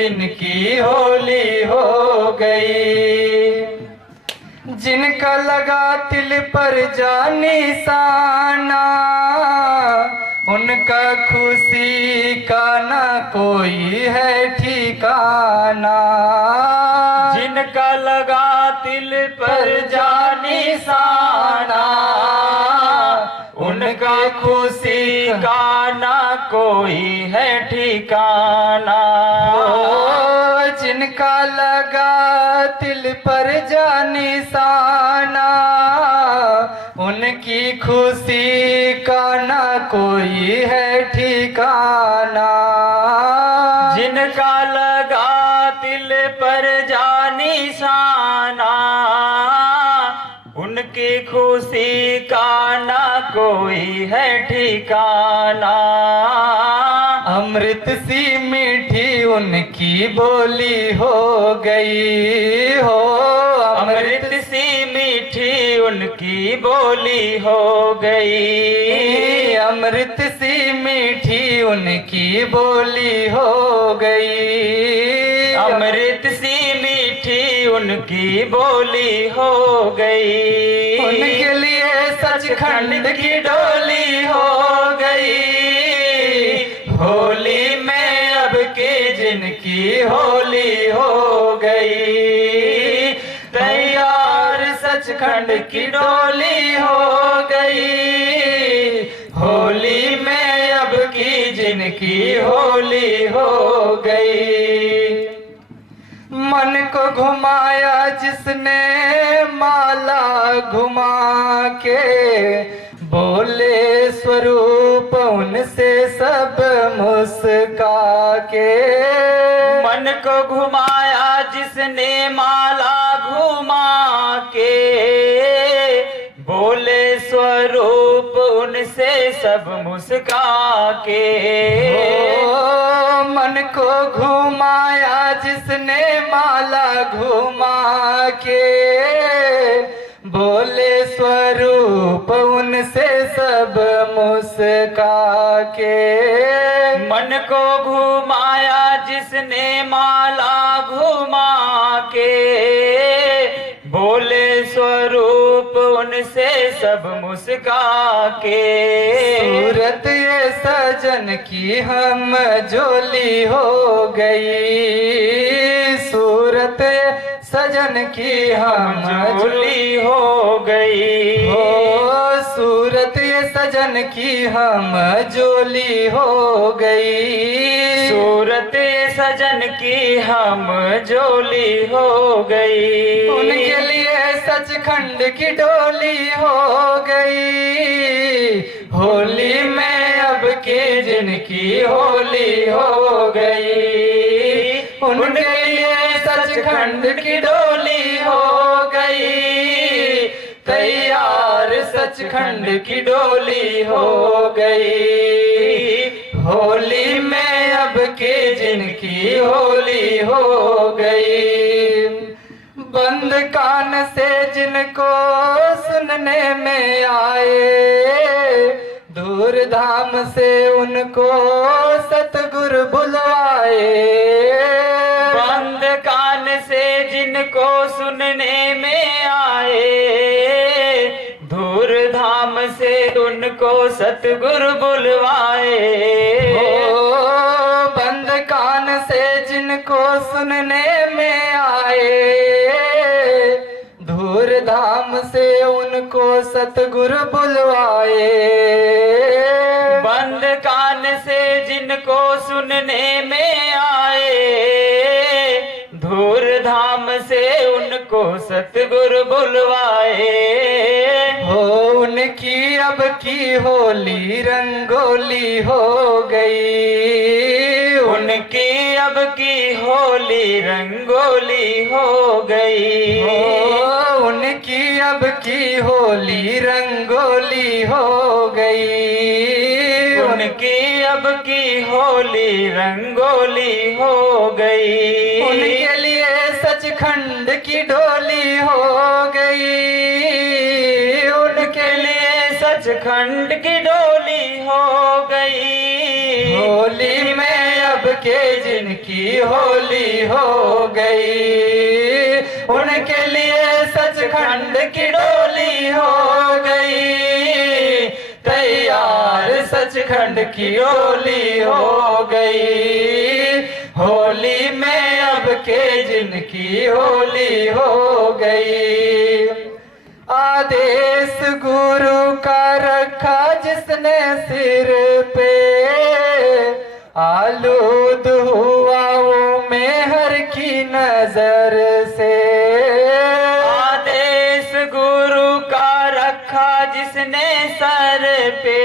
जिनकी होली हो गई। जिनका लगा तिल पर जा निशाना, उनका खुशी का ना कोई है ठिकाना। जिनका लगा तिल पर जा निशाना, उनका खुशी का ना कोई है ठिकाना। जिनका लगा तिल पर जा निशाना, उनकी खुशी का ना कोई है ठिकाना। जिनका लगा तिल पर जा निशाना, उनकी खुशी का ना कोई है ठिकाना। अमृत सी मीठी उनकी बोली हो गई हो, अमृत सी मीठी उनकी बोली हो गई। अमृत सी मीठी उनकी बोली हो गई। अमृत सी मीठी उनकी बोली हो गई। उनके लिए सचखंड की डोली हो गई। होली में अब के जिनकी होली हो गई। तैयार सचखंड की डोली हो गई। होली में अब की जिनकी होली हो गई। मन को घुमाया जिसने माला घुमा के, बोले स्वरूप उनसे सब मुस्का के। मन को घुमाया जिसने माला घुमा के, बोले स्वरूप उनसे सब मुस्का के। मन को घुमाया जिसने माला घुमा के, बोले स्वरूप उनसे सब मुस्का के। मन को घुमाया जिसने माला घुमा के, बोले स्वरूप उनसे सब मुस्का के। सूरत ये सजन की हम जोली हो गई। सूरत सजन की हम जोली हो गई। हो, सूरत ये सजन की हम जोली हो गई। सूरत सजन की हम जोली हो गई। उनके लिए सचखंड की डोली हो गई। होली में अब के जिनकी होली हो गई। उनके लिए सचखंड की डोली हो गई। तैयार सचखंड की डोली हो गई। होली में अब के जिनकी होली हो गई। बंद कान से जिनको सुनने में आए, दूर धाम से उनको सतगुरु बुलवाए। बंद कान से जिनको सुनने में आए, दूर धाम से उनको सतगुरु बुलवाए। बंद कान से जिनको सुनने में आए, दूर धाम से उनको सतगुरु बुलवाए। बंद कान से जिनको सुनने में आए, धूर धाम से उनको सतगुरु बुलवाए। हो उनकी अब की होली रंगोली हो गई। उनकी अब की होली रंगोली हो गई। हो उनकी अब की होली रंगोली हो गई। उनकी अब की होली रंगोली हो गई। उनके लिए सचखंड की डोली हो गई। उनके लिए सचखंड की डोली हो गई। होली में अब के जिनकी होली हो गई, उनके लिए सचखंड की डोली हो गई। तैयार सचखंड की डोली हो गई, होली में अब के जिनकी होली हो गई। आदेश गुरु का रखा जिसने सिर पे, आलूद हुआ वो मेहर की नजर से। आदेश गुरु का रखा जिसने सर पे,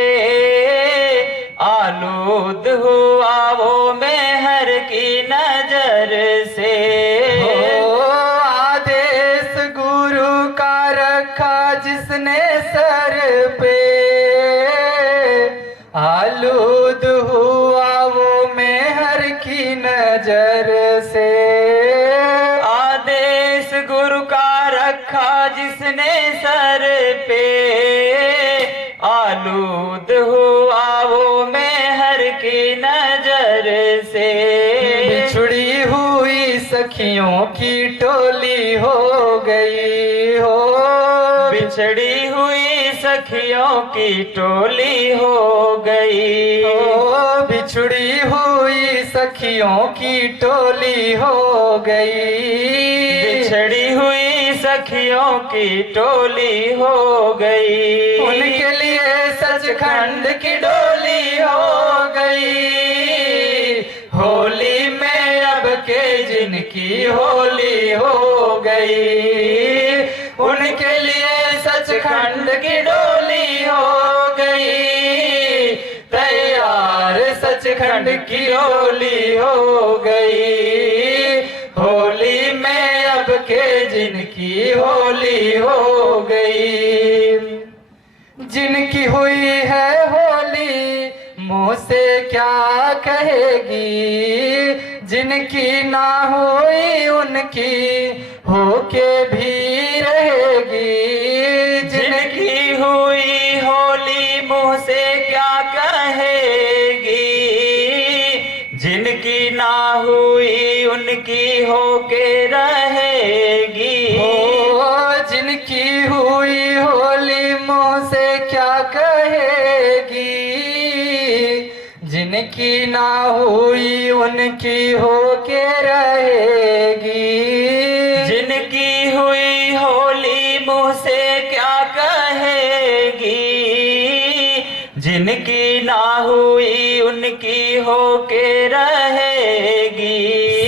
आलूद हुआ वो मेहर की नजर से। आदेश गुरु का रखा जिसने सर पे, आलूद हुआ वो मेहर की नजर से। आदेश गुरु का रखा जिसने सर पे, आलूद हुआ वो मेहर की नजर से। बिछड़ी हुई सखियों की टोली हो गई हो, बिछड़ी हुई सखियों की टोली हो गई। बिछड़ी हुई सखियों की टोली हो गई, बिछड़ी हुई सखियों की टोली हो गई। उनके लिए सचखंड की डोली हो गई, होली में अब के जिनकी होली हो गई। उनके लिए सचखंड की डोली हो गई, तैयार सचखंड की डोली हो गई। होली में अब के जिनकी होली हो गई। जिनकी हुई है होली मुँह से क्या कहेगी, जिनकी ना हुई उनकी होके भी रहेगी। जिनकी हुई होली मुँह से क्या कहेगी, जिनकी ना हुई उनकी होके रहेगी। जिनकी हुई होली मुँह से क्या कहेगी, जिनकी ना हुई उनकी होके रहेगी। जिनकी हुई होली मुँह से क्या कहेगी, जिनकी ना हुई उनकी होके रहेगी।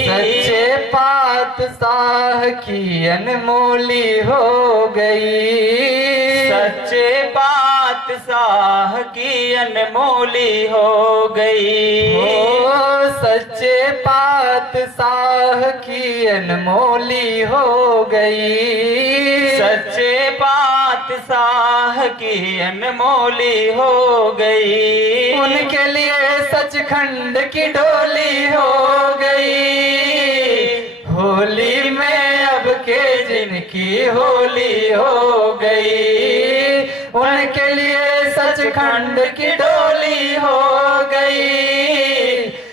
सच्चे पातशाह की अनमोली हो गई, सच्चे पातशाह की अनमोली हो गई। सच्चे पातशाह की अनमोली हो गई, सच्चे पातशाह की अनमोली हो गई। उनके लिए सचखंड की डोली हो गई, होली में अब के जिनकी होली हो गई। उनके लिए सचखंड की डोली हो गई,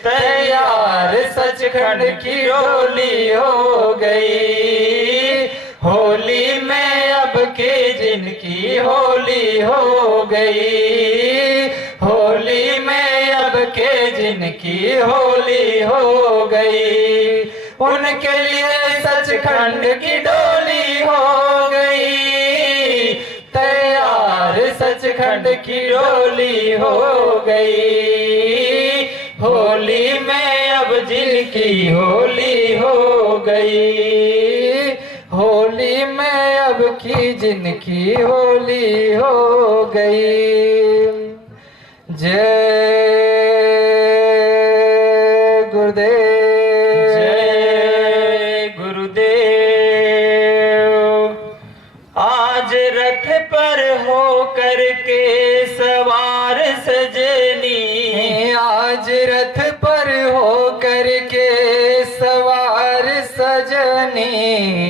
तैयार सचखंड की डोली हो गई। होली में अब के जिनकी होली हो गई, होली में अब के जिनकी होली हो गई। उनके लिए सचखंड की डोली हो गई, तैयार सचखंड की डोली हो गई। होली में अब जिनकी होली हो गई, होली में अब की जिनकी होली हो गई। जय गुरुदेव, जय गुरुदेव। आज रथ पर हो करके सवार सजनी, आज रथ पर हो करके सवार सजनी।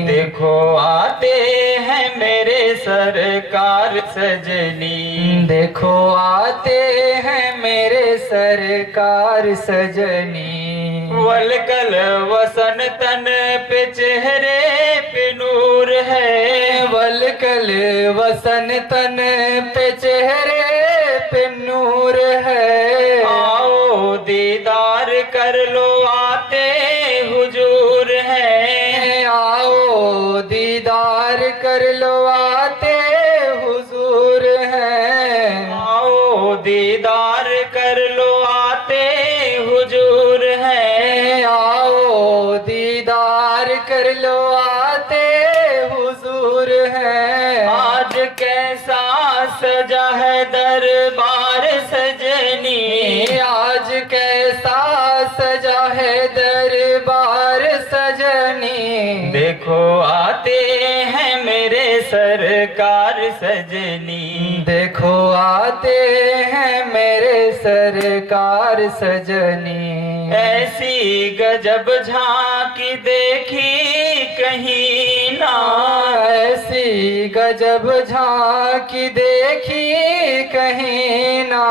देखो आते हैं मेरे सरकार सजनी, देखो आते हैं मेरे सरकार सजनी। वलकल वसन तन पे चेहरे पे नूर है। वलकल वसन तन पे चेहरे पे नूर है। आओ दीदार कर लो आते हुजूर है। आओ दीदार कर लो आते हुजूर है। आओ दीदार कर लो आते हुजूर है। आओ दीदार कर लो आते हुजूर है। आज कैसा सजा है दरबार सजनी। आज कैसा सजा है दरबार सजनी। देखो आते हैं मेरे सरकार सजनी। देखो आते हैं मेरे सरकार सजनी। ऐसी गजब झांकी देखी कहीं ना। ऐसी गजब झांकी देखी कहीं ना।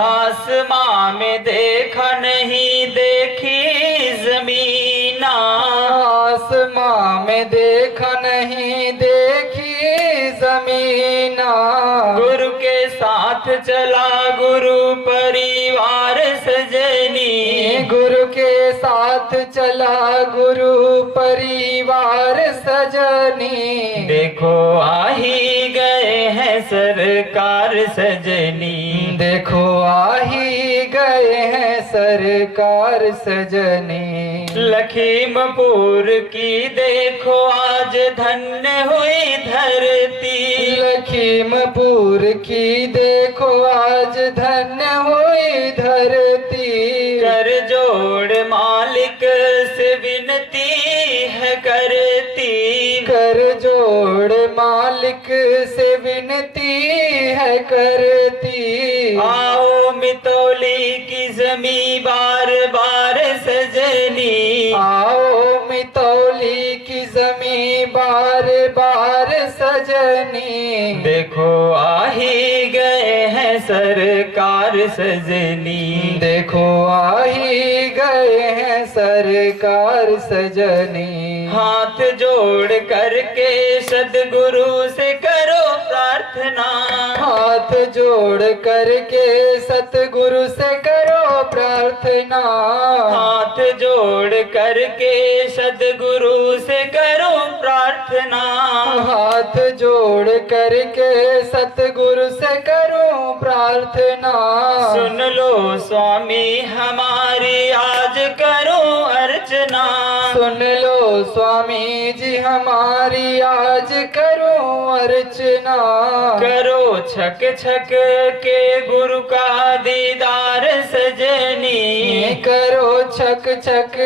आसमां में देखा नहीं देखी जमीना। आसमां में देखा नहीं देखी जमीना। गुरु के साथ चला गुरु परिवार सजनी। गुरु के साथ चला गुरु परिवार सजनी। देखो आ ही गए हैं सरकार सजनी। देखो आ ही गए हैं सरकार सजनी। लखीमपुर की देखो आज धन्य हुई धरती। लखीमपुर की देखो आज धन्य हुई धरती। कर जोड़ मालिक से विनती है करती। कर जोड़ मालिक से विनती है करती। आओ मितौली की जमी बार बार सजनी। आओ मितौली की जमी बार बार सजनी। देखो आ ही गए हैं सरकार सजनी। देखो आ ही गए हैं सरकार सजनी। हाथ जोड़ करके सदगुरु से करो प्रार्थना। हाथ जोड़ करके सतगुरु से करो प्रार्थना। हाथ जोड़ करके सदगुरु से करो प्रार्थना। हाथ जोड़ करके सतगुरु से करो प्रार्थना। सुन लो स्वामी हमारी आज करो अर्चना। सुन लो स्वामी जी हमारी आज करो अर्चना। करो छक छक के गुरु का दीदार सजनी। करो छक छक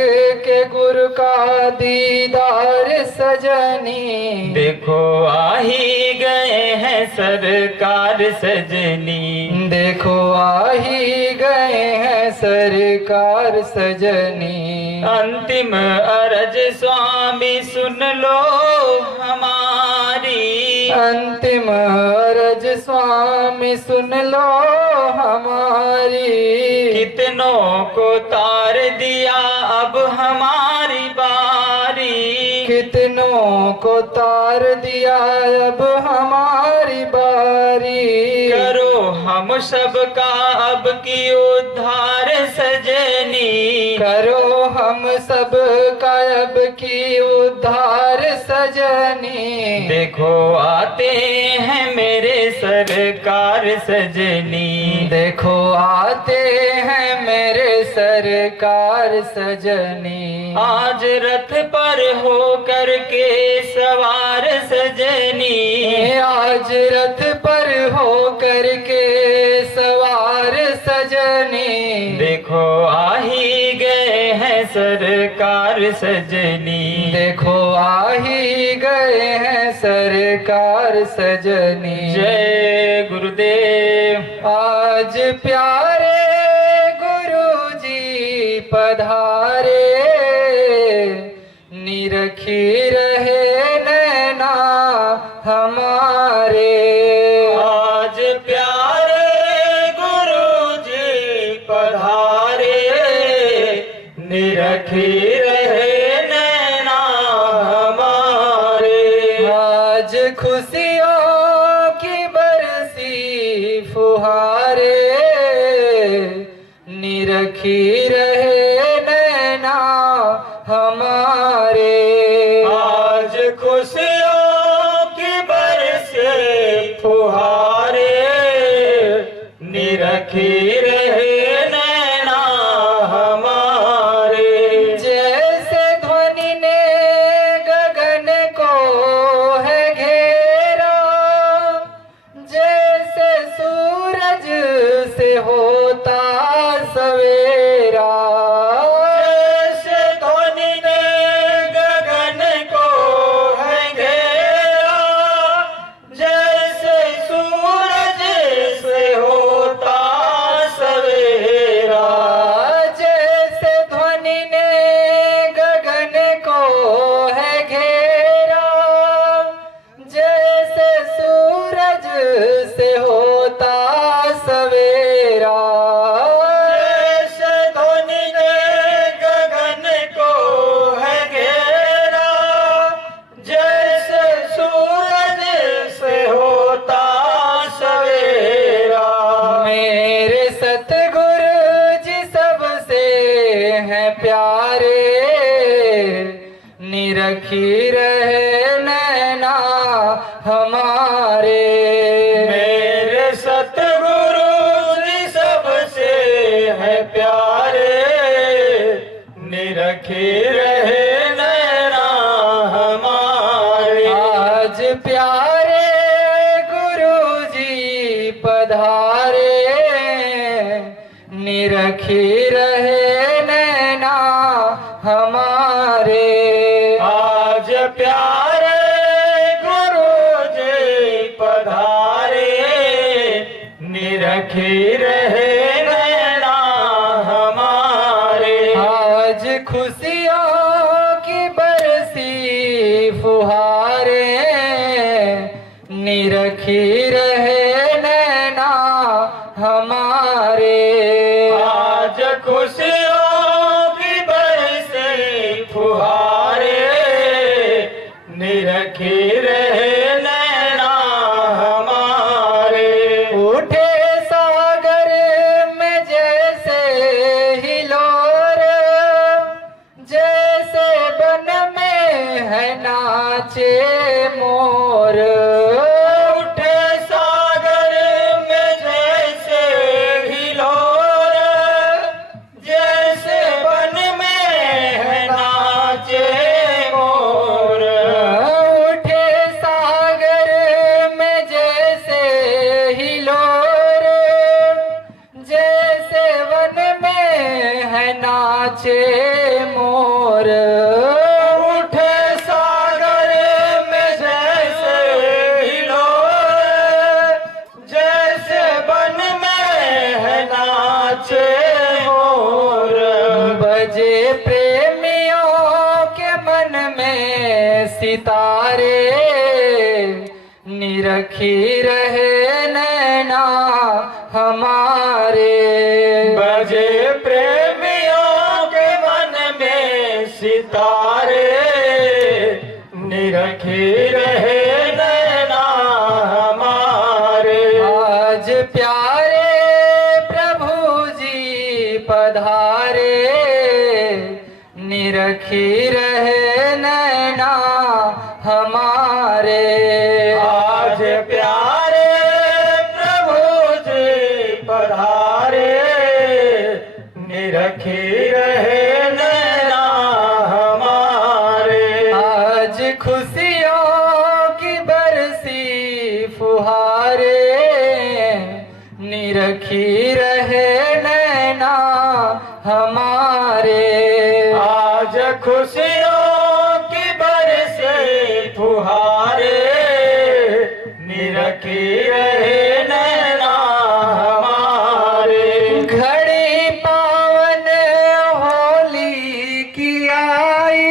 के गुरु का दीदार सजनी। देखो आ ही गए हैं सरकार सजनी। देखो आ ही गए हैं सरकार सजनी। अंतिम अरज स्वामी सुन लो हमारी। अंतिम अरज स्वामी सुन लो हमारी। कितनों को तार दिया अब हमारी बारी। कितनों को तार दिया अब हमारी बारी। करो हम सबका अब की उद्धार सजनी। करो हम सब कायब की उद्धार सजनी। देखो आते हैं मेरे सरकार सजनी। देखो आते हैं मेरे सरकार सजनी। आज रथ पर हो करके सवार सजनी। आज रथ पर हो करके सवार सजनी। देखो आ ही गए हैं सरकार सजनी। देखो आ ही गए हैं सरकार सजनी। जय गुरुदेव। आज प्यारे गुरु जी पधारे। निरखी रहे नैना हमारे। आज प्यारे गुरु जी पधारे। निरखी खुशियों की बरसी फुहारे, निरखी रहे नैना हमारे। आज खुशियों की बरसे फुहारे, निरखी रहे नैना हमारे। जैसे ध्वनि ने गगन को है घेरा, जैसे सूरज से होता सवेरा। जैसे ध्वनि ने गगन को है घेरा, जैसे सूरज से होता सवेरा। जैसे ध्वनि ने गगन को है घेरा, जैसे सूरज से होता सवेरा। जैसे ध्वनि ने गगन को है घेरा, जैसे सूरज से होता सवेरा। मेरे सतगुरु जी सबसे हैं प्यारे, निरखी रहे नैना हमारे। मेरे सतगुरु जी सबसे है प्यारे, निरखे रहे नैना हमारे। आज प्यारे गुरु जी पधारे, निरखी रहे नैना हमारे। आज प्यारे गुरु जी पधारे, निरखे रहे नैना हमारे। आज खुशियों की बरसी फुहारे, निरखी रहे नैना हमारे। आज खुशियों की बरसे फुहारे, निरखे रहे नैना हमारे। उठे सागर में जैसे हिलोर, जैसे बन में है नाचे मोर। उठे सागर में जैसे हिलोर, जैसे बन में है नाचे मोर। उठे सागर में जैसे हिलोर, जैसे वन में है नाचे मोर। उठे सागर में जैसे हिलोर, जैसे बन में है नाचे मोर। बजे प्रेमियों के मन में सितारे, निरखी रहे नैना हमारे। बजे प्रेमियों के मन में सितारे, निरखे रहे नैना हमारे। आज प्यारे प्रभु जी पधारे, निरखी रहे नैना हमारे। आज प्यारे प्रभु जी पधारे, निरखे रहे नैना हमारे। आज खुशियों की बरसी फुहारे, निरखी रहे नैना हमारे। आज खुशियों की बरसे फुहारे, निरखे रहे नैना हमारे। घड़ी पावन होली की आई,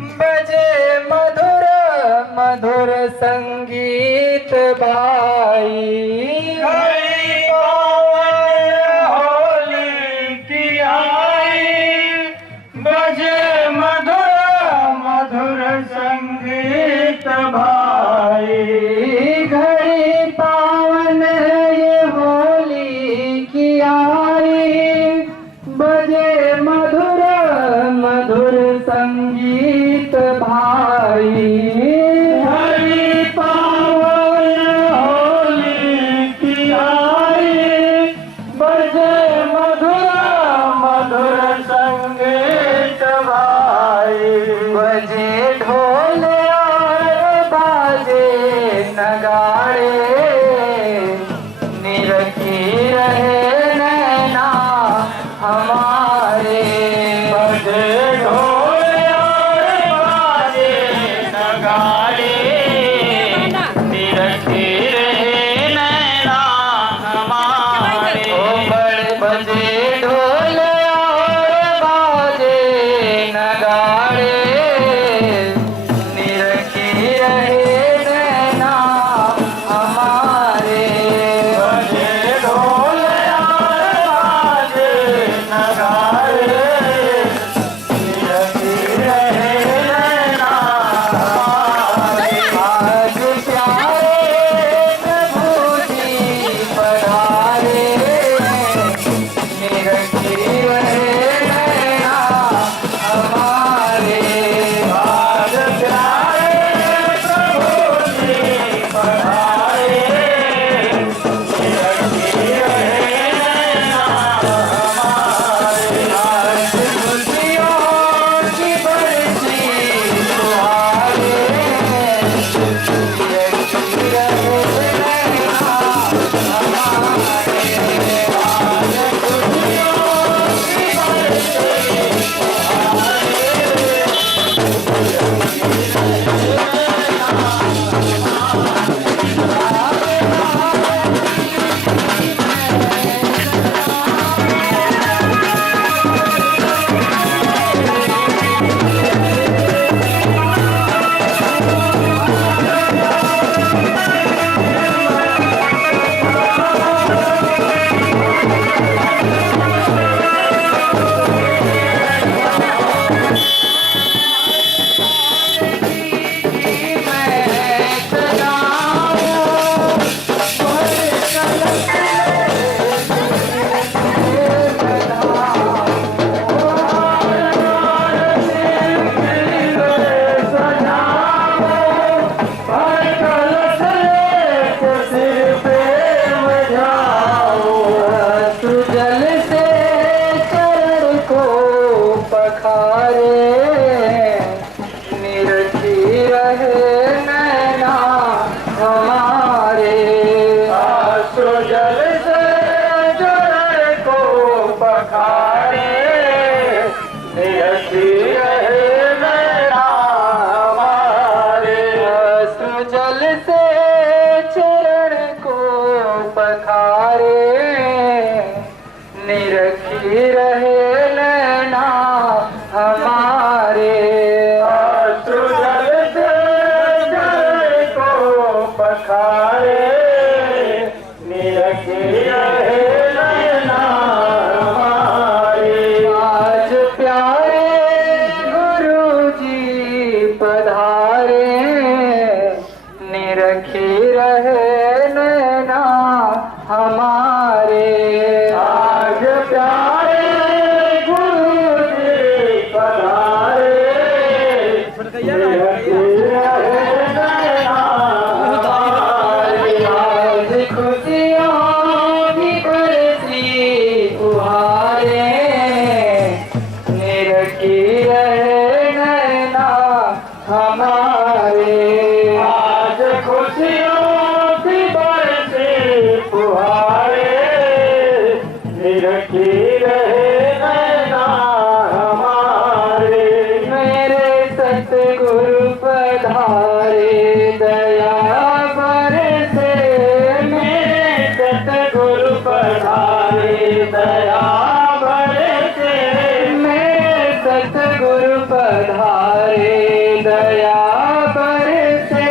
बजे मधुर मधुर संगीत भाई। घड़ी पावन होली की आई, बजे मधुर मधुर संगीत भाई। मधुर संगीत भाई, हरि पावन होली की आई, बजे मधुर मधुर संगीत भाई, बजे ढोल और बाजे नगाड़े, निरखी रहे नैना हमारे, बजे ढोल और बाजे नगाड़े, निरखी रहे नैना हमारे। ओ बड़े बजे ढोल और बाजे नगाड़े, निरखी रहे नैना हमारे, बजे ढोल और बाजे नगाड़े, निरखी रहे नैना हमारे। आज प्यारे प्रभु जी पधारे, निरखी रहे नैना हमारे। आज प्यारे प्रभु जी पधारे, निरखी रहे नैना हमारे। आज खुशियों की बरसी फुहारे, निरखी रहे नैना हमारे। आज खुशियों की बरसी जल से चरण को पखारे, निरखी रहे नैना हमारे। आंसू जल से चरण को पखारे, निरखी रहे नैना हमारे। आंसू जल से चरण को पखारे, निरखी रहे नैना हमारे। आंसू जल से चरण को पखारे, निरखी रहे नैना हमारे। आज प्यारे गुरु जी पधारे, निरखी रहे नैना हमारे। आज प्यारे गुरु जी पधारे, निरखी रहे नैना हमारे। आज खुशियों की बरसी फुहारे, निरखी रहे नैना हमारे। आज खुशियों की बरसी फुहारे, निरखी रहे नैना हमारे। मेरे सतगुरु पधारे, दया बरसे, मेरे सतगुरु पधारे, दया बरसे, मेरे सतगुरु पधारे, दया बरसे,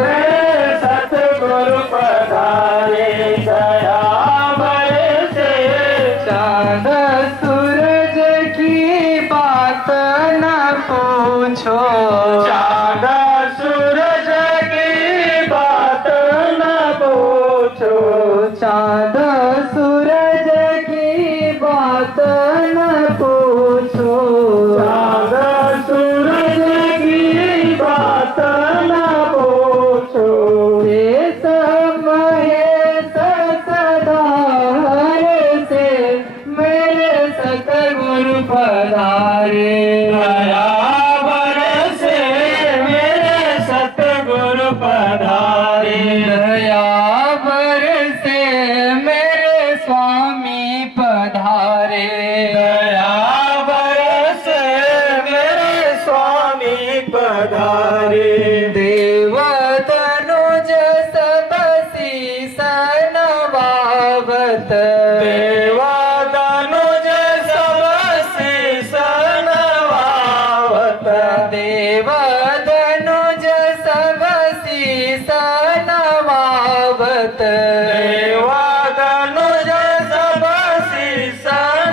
मेरे सतगुरु पधारे, दया बरसे। चांद सूरज की बात न पूछो, चांद सूरज की बात न पूछो, चांद सूरज की बात न पूछो, चांद पधारे। देव तनुज सब शीस नवावत, देवादनुज सब शीस नवावत, देव तनुज सब शीस नवावत, देवादनुज सब शीस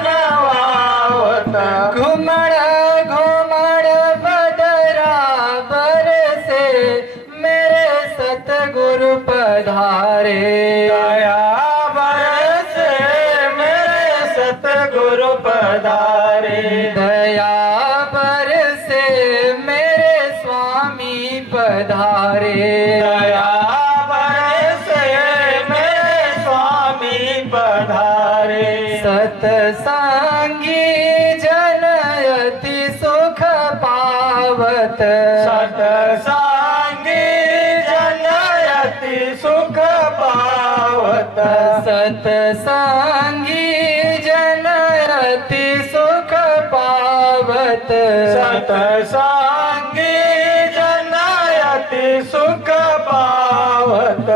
नवावत। घुमड़ घुमड़ बदरा बरसे मेरे सतगुरु पधारे। दया बरसे मेरे सतगुरु पधारे। दया बरसे मेरे स्वामी पधारे। दया बरसे मेरे स्वामी पधारे। सतसंगी जन अति सुख पावत, सतसंगी जन अति सुख पावत। सतसंगी जन अति सुख पावत, सतसंगी जन अति सुख पावत।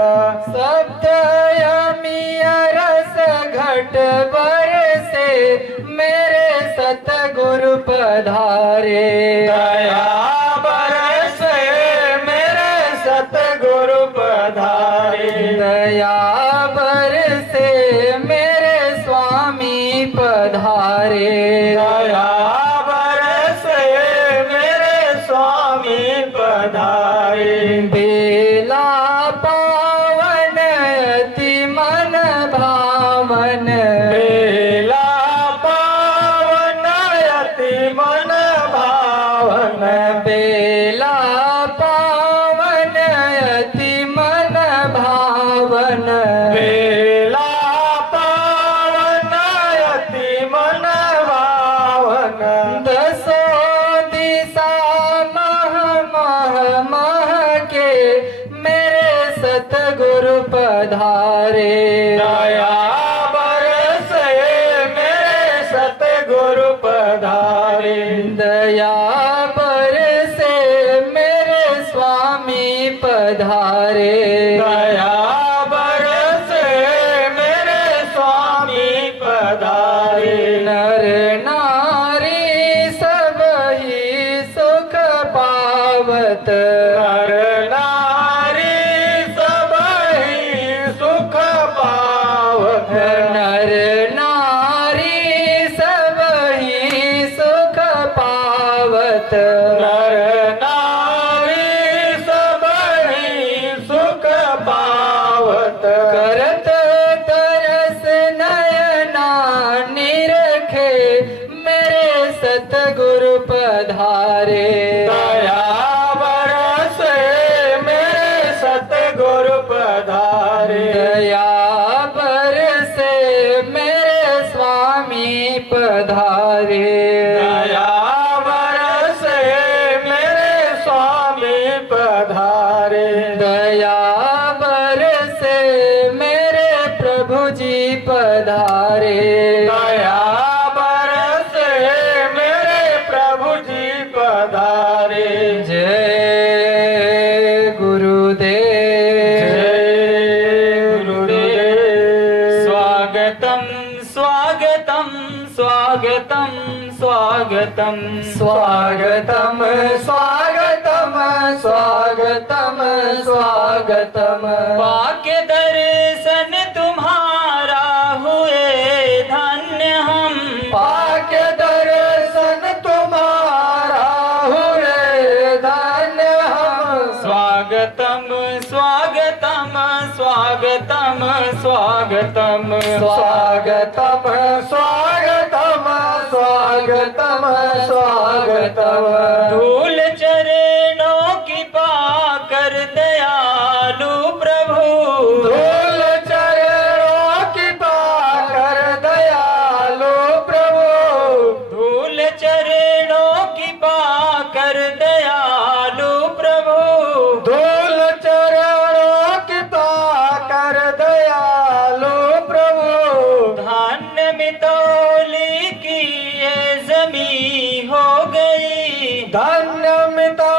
सप्त यमी रस घट बरसे मेरे सतगुरु पधारे। दया बरसे मेरे सतगुरु पधारे। दया बरसे मेरे स्वामी पधारे। दया बरसे मेरे स्वामी पधारे। बेला पावन अति मन भावन, बेला पावन अति मन भावन। बेला पावन अति मन भावन, बेला पावन अति मन भावन। दसो दिशा मह मह मह के मेरे सतगुरु पधारे। दया बरसे मेरे सतगुरु पधारे। दया बरसे मेरे स्वामी पधारे। दया बरसे मेरे स्वामी पधारे। नर नारी सब ही सुख पावत, नर नारी सब ही सुख पावत। नर नारी सब ही सुख पावत, नर नारी सब ही सुख पावत। करत तरस नयना निरखे मेरे सतगुरु पधारे। दया बरसे मेरे सतगुरु पधारे। दया बरसे मेरे स्वामी पधारे। दया बरसे मेरे स्वामी पधारे। दया बरसे मेरे प्रभु जी पधारे। दया बरसे मेरे प्रभु जी पधारे। जय गुरुदेव। जय गुरुदेव। स्वागतम स्वागतम स्वागतम स्वागतम स्वागतम स्वागतम स्वागतम स्वागतम। पाके दर्शन तुम्हारा हुए धन्य हम। पाके दर्शन तुम्हारा हुए धन्य हम। स्वागतम स्वागतम स्वागतम स्वागतम स्वागतम स्वागतम स्वागतम स्वागतम। धूल चरणों की पाकर दयालु प्रभु। धूल चरणों की पाकर दयालु प्रभु। धूल चरणों की पाकर दयालु प्रभु। धूल चरणों की पाकर दयालु प्रभु। धान्य मितौली की ये जमी हो गई। धन्य मिता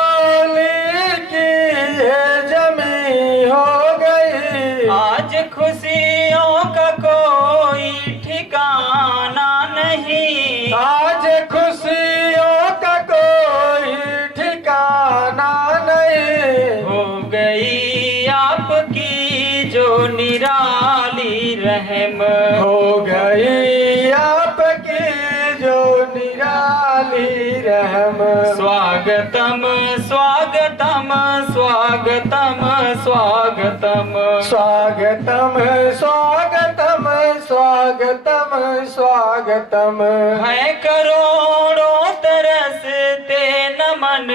स्वागतम स्वागतम स्वागतम स्वागतम स्वागतम स्वागतम स्वागतम स्वागतम है करोड़ों तरसते नमन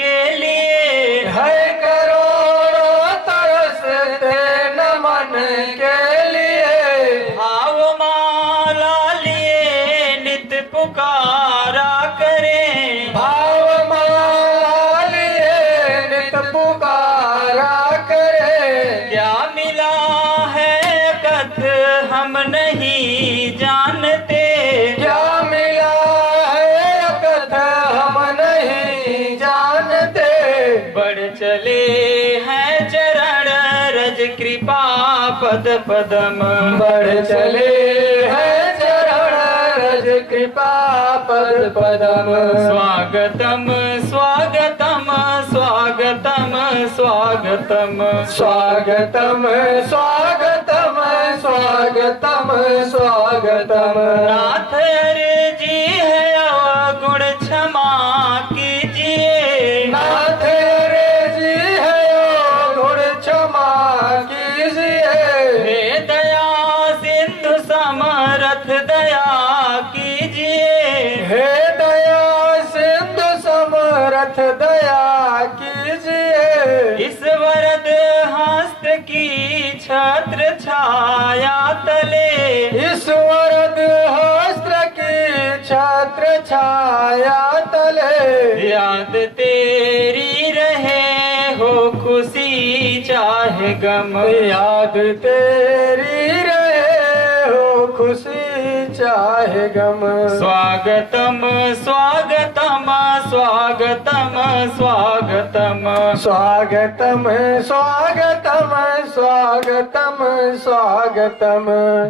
के लिए है करोड़ों तरसते नमन के लिए भावमाला लिए नित पुकारा करें भावमाला लिए नित पुकारा करे क्या मिला है कथ हम नहीं जानते क्या मिला है कथा हम नहीं जानते बढ़ चले हैं चरण रज कृपा पद पदम बढ़ चले हैं चरण रज कृपा पद पदम स्वागतम स्वागतम स्वागतम स्वागतम स्वागतम स्वागतम स्वागतम स्वागतम नाथ अर्जी है अवगुण क्षमा कीजिए नाथ रे जी है गुण क्षमा कीजिए हे दया सिंधु समरथ दया कीजिए हे दया सिंधु समरथ दया कीजिए इस वरद हस्त की छत्र छाया तले इस वरद हस्त्र की छत्र छाया तले याद तेरी रहे हो खुशी चाहे गम याद तेरी रहे हो खुशी चाहे गम स्वागतम स्वागतम स्वागतम स्वागतम स्वागतम स्वागतम स्वागतम स्वागतम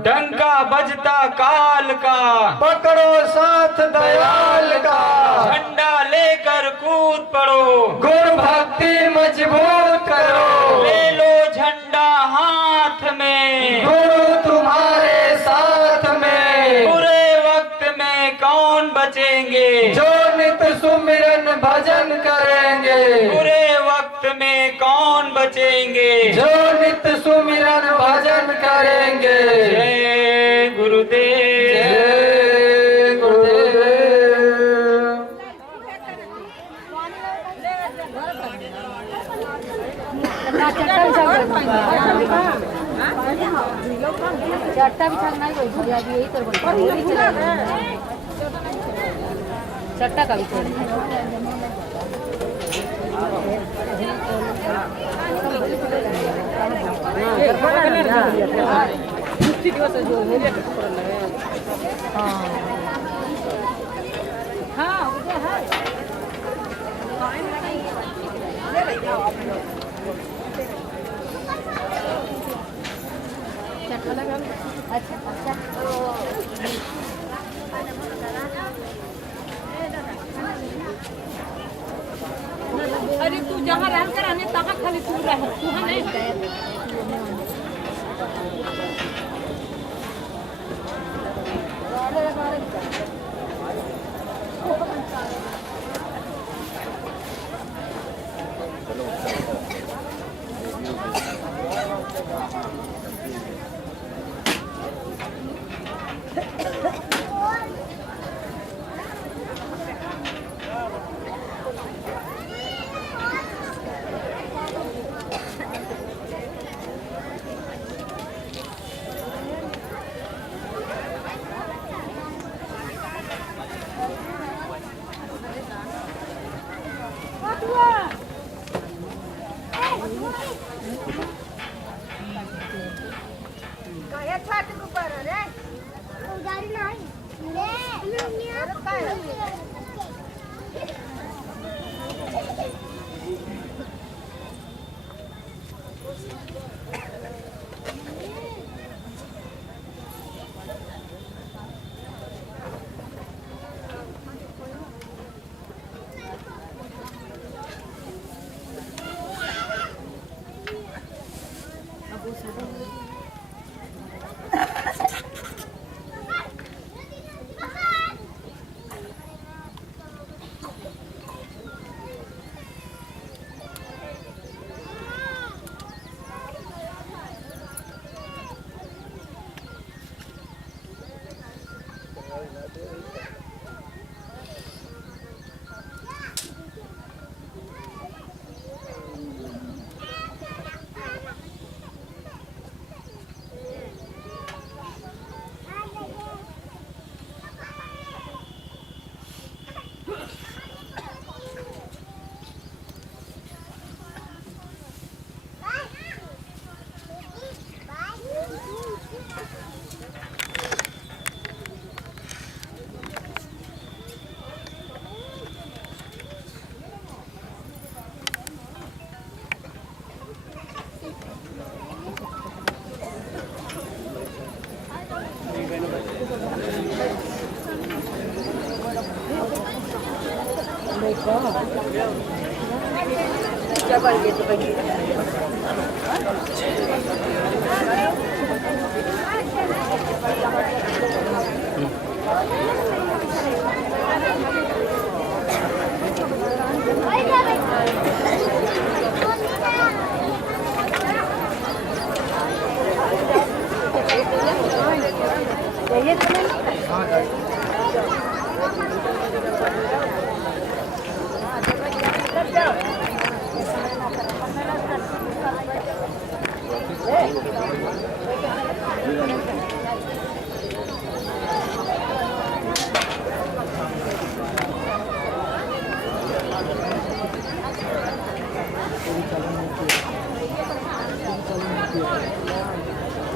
डंका बजता काल का पकड़ो साथ दयाल का झंडा लेकर कूद पड़ो गुण भक्ति मजबूत करो ले लो झंडा हाथ में गुरु तुम्हारे साथ में बुरे वक्त में कौन बचेंगे जो नित सुमिरन भजन करेंगे बुरे वक्त में कौन बचेंगे जो नित सुमिरन भजन करेंगे जय गुरुदेव जय गुरुदेव चट्टा भी छान नहीं कोई अभी यही कर चट्टा का भी अरे तू जहाँ रह कर आने तहाँ खाली तू रह तू नहीं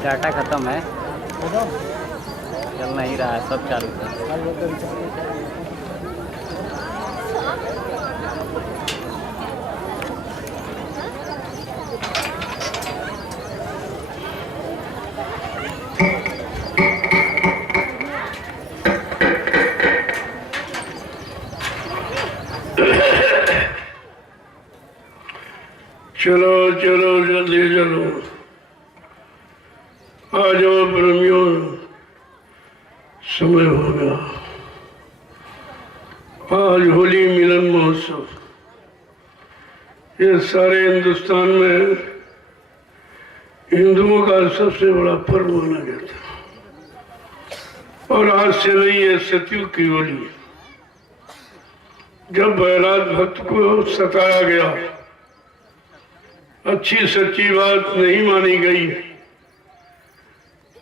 डाटा खत्म है, चल नहीं रहा है, सब चालू है। चलो चलो जल्दी चलो, आ जाओ प्रेमियों, समय हो गया। आज होली मिलन महोत्सव ये सारे हिंदुस्तान में हिंदुओं का सबसे बड़ा पर्व माना जाता है। और आज से नहीं, ये सतयुग की होली, जब प्रहलाद भक्त को सताया गया, अच्छी सच्ची बात नहीं मानी गई,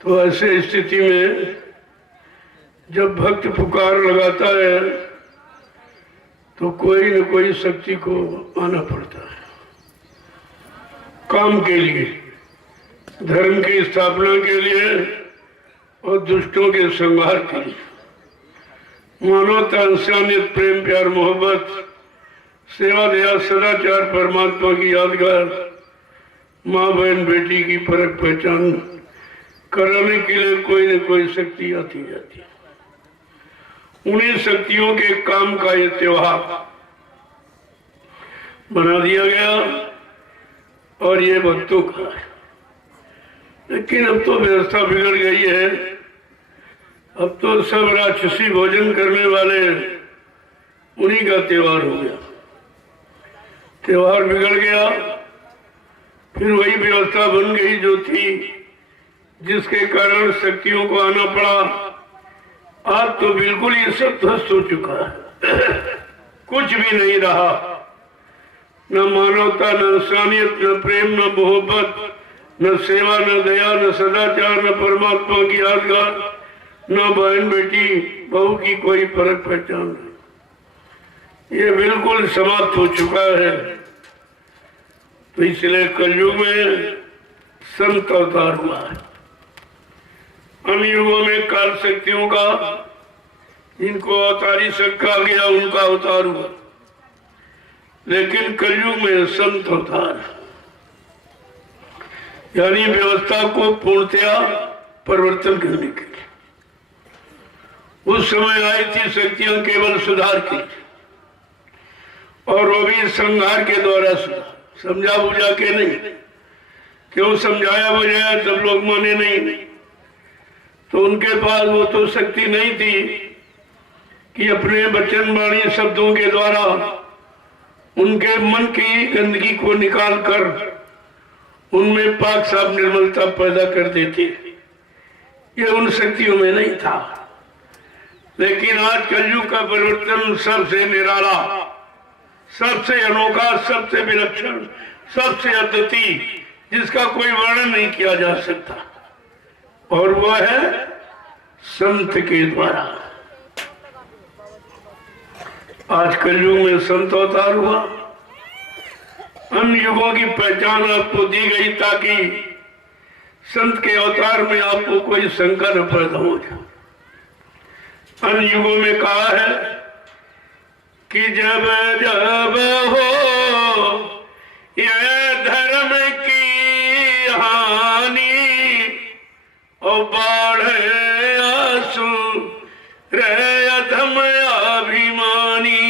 तो ऐसे स्थिति में जब भक्त पुकार लगाता है तो कोई न कोई शक्ति को आना पड़ता है काम के लिए, धर्म की स्थापना के लिए और दुष्टों के संहार के लिए। मानवता, इंसानियत, प्रेम, प्यार, मोहब्बत, सेवा, दया, सदाचार, परमात्मा की यादगार, माँ बहन बेटी की परख पहचान कराने के लिए कोई न कोई शक्ति आती जाती है। उन्हीं शक्तियों के काम का ये त्योहार बना दिया गया और ये भक्तों का है। लेकिन अब तो व्यवस्था बिगड़ गई है, अब तो सब राक्षसी भोजन करने वाले उन्हीं का त्योहार हो गया। त्योहार बिगड़ गया, फिर वही व्यवस्था बन गई जो थी, जिसके कारण शक्तियों को आना पड़ा। आज तो बिल्कुल ही सब ध्वस्त हो चुका है कुछ भी नहीं रहा, न मानवता, न इंसानियत, न प्रेम, न मोहब्बत, न सेवा, न दया, न सदाचार, न परमात्मा की यादगार, न बहन बेटी बहू की कोई परख पहचान नहीं। ये बिल्कुल समाप्त हो चुका है। तो इसलिए कलयुग में संत अवतार हुआ है। अन्य युगों में काल शक्तियों का, जिनको अवतारी शक कहा गया, उनका अवतार हुआ, लेकिन कलयुग में संत अवतार, यानी व्यवस्था को पूर्णतया परिवर्तन करने के लिए। उस समय आई थी शक्तियां केवल सुधार की, और वो भी संहार के द्वारा सुधार, समझा बुझा के नहीं। क्यों समझाया बुझाया सब लोग माने नहीं, तो उनके पास वो तो शक्ति नहीं थी कि अपने वचन वाणी शब्दों के द्वारा उनके मन की गंदगी को निकाल कर उनमें पाक साफ निर्मलता पैदा कर देते। ये उन शक्तियों में नहीं था। लेकिन आज कलयुग का परिवर्तन सबसे निराला, सबसे अनोखा, सबसे विलक्षण, सबसे अद्वितीय, जिसका कोई वर्णन नहीं किया जा सकता, और वह है संत के द्वारा। आज कलयुग में संत अवतार हुआ। अन्य युगों की पहचान आपको दी गई ताकि संत के अवतार में आपको कोई शंका न पैदा हो जाए। अन्य युगों में कहा है कि जब जब हो यह धर्म की हानि और बाढ़े आंसू रे अधम अभिमानी,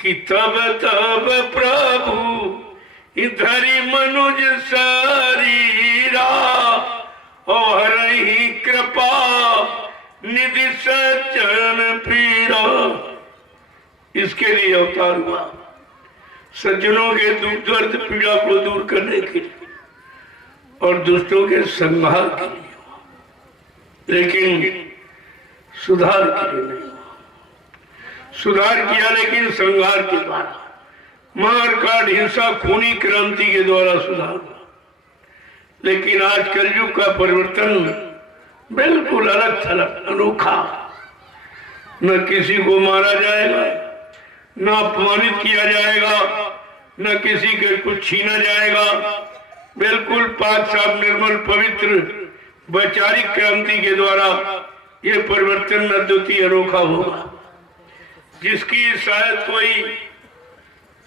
कि तब तब प्रभु इधरी मनुज शरीरा और ही कृपा निधि सचरण पीरा। इसके लिए अवतार हुआ, सज्जनों के दुख दर्द पीड़ा को दूर करने के लिए और दुष्टों के संहार के लिए हुआ, लेकिन सुधार के लिए नहीं हुआ। सुधार किया लेकिन संहार के द्वारा, मार काट हिंसा खूनी क्रांति के द्वारा सुधार हुआ। लेकिन आज कलयुग का परिवर्तन बिल्कुल अलग थलग अनोखा। न किसी को मारा जाएगा, न अपमानित किया जाएगा, न किसी के कुछ छीना जाएगा। बिल्कुल पाक साफ निर्मल पवित्र वैचारिक क्रांति के द्वारा ये परिवर्तन अद्वितीय अनोखा होगा, जिसकी शायद कोई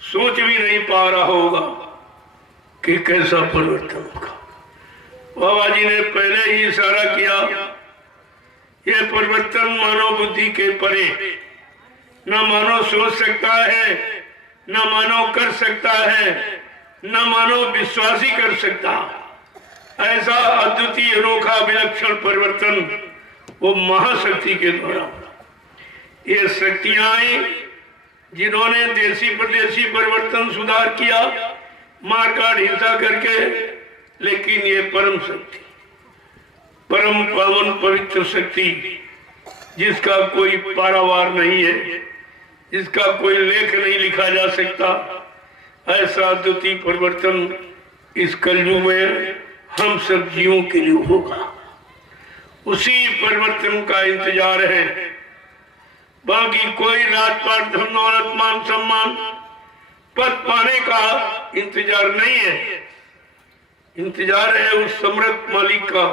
सोच भी नहीं पा रहा होगा कि कैसा परिवर्तन होगा। बाबा जी ने पहले ही इशारा किया, यह परिवर्तन मानव बुद्धि के परे, न मानव सोच सकता है, न मानव कर सकता है, न मानव विश्वासी कर सकता। ऐसा अद्वितीय अनोखा विलक्षण परिवर्तन वो महाशक्ति के द्वारा। ये शक्तियां आई जिन्होंने देशी प्रदेशी परिवर्तन सुधार किया, मारकाट हिंसा करके, लेकिन ये परम शक्ति, परम पावन पवित्र शक्ति, जिसका कोई पारावार नहीं है, जिसका कोई लेख नहीं लिखा जा सकता, ऐसा अद्वितीय परिवर्तन इस कलयुग में हम सब जीवों के लिए होगा। उसी परिवर्तन का इंतजार है। बाकी कोई राजपाट धन दौलत मान सम्मान पद पाने का इंतजार नहीं है। इंतजार है उस समृद्ध मालिक का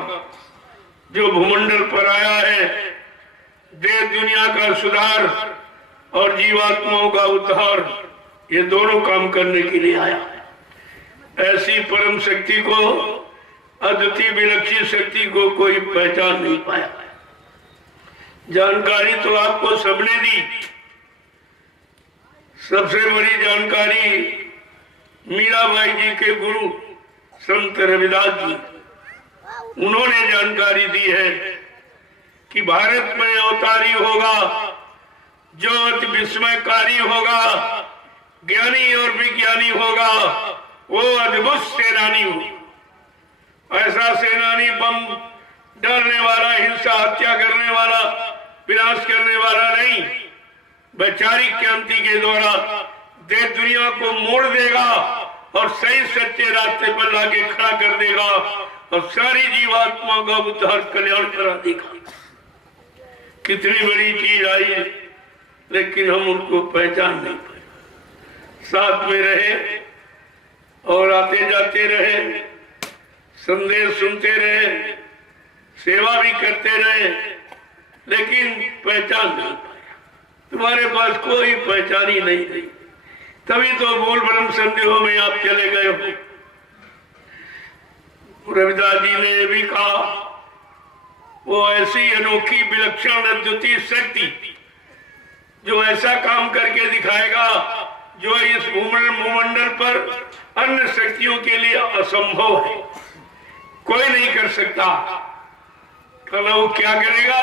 जो भूमंडल पर आया है देश दुनिया का सुधार और जीवात्माओं का उद्धार, ये दोनों काम करने के लिए आया। ऐसी परम शक्ति को, अद्वितीय विलक्षण शक्ति को कोई पहचान नहीं पाया। जानकारी तो आपको सबने दी। सबसे बड़ी जानकारी मीराबाई जी के गुरु संत रविदास जी, उन्होंने जानकारी दी है कि भारत में अवतारी होगा जो अति विस्मयकारी होगा, ज्ञानी और विज्ञानी होगा, वो अद्भुत सेनानी हो। ऐसा सेनानी बम डालने वाला, हिंसा हत्या करने वाला, विनाश करने वाला नहीं, वैचारिक क्रांति के द्वारा देश दुनिया को मोड़ देगा और सही सच्चे रास्ते पर लाके खड़ा कर देगा और सारी जीवात्मा का उद्धार कल्याण करा देगा। कितनी बड़ी चीज आई है, लेकिन हम उनको पहचान नहीं पाए। साथ में रहे और आते जाते रहे, संदेश सुनते रहे, सेवा भी करते रहे, लेकिन पहचान नहीं पाया। तुम्हारे पास कोई पहचान ही नहीं रही, तभी तो मूल ब्रह्म संदेहों में आप चले गए हो। रविदास जी ने भी कहा, वो ऐसी अनोखी विलक्षण अद्वितीय शक्ति जो ऐसा काम करके दिखाएगा जो इस भूमंडल पर अन्य शक्तियों के लिए असंभव है, कोई नहीं कर सकता। कल वो क्या करेगा?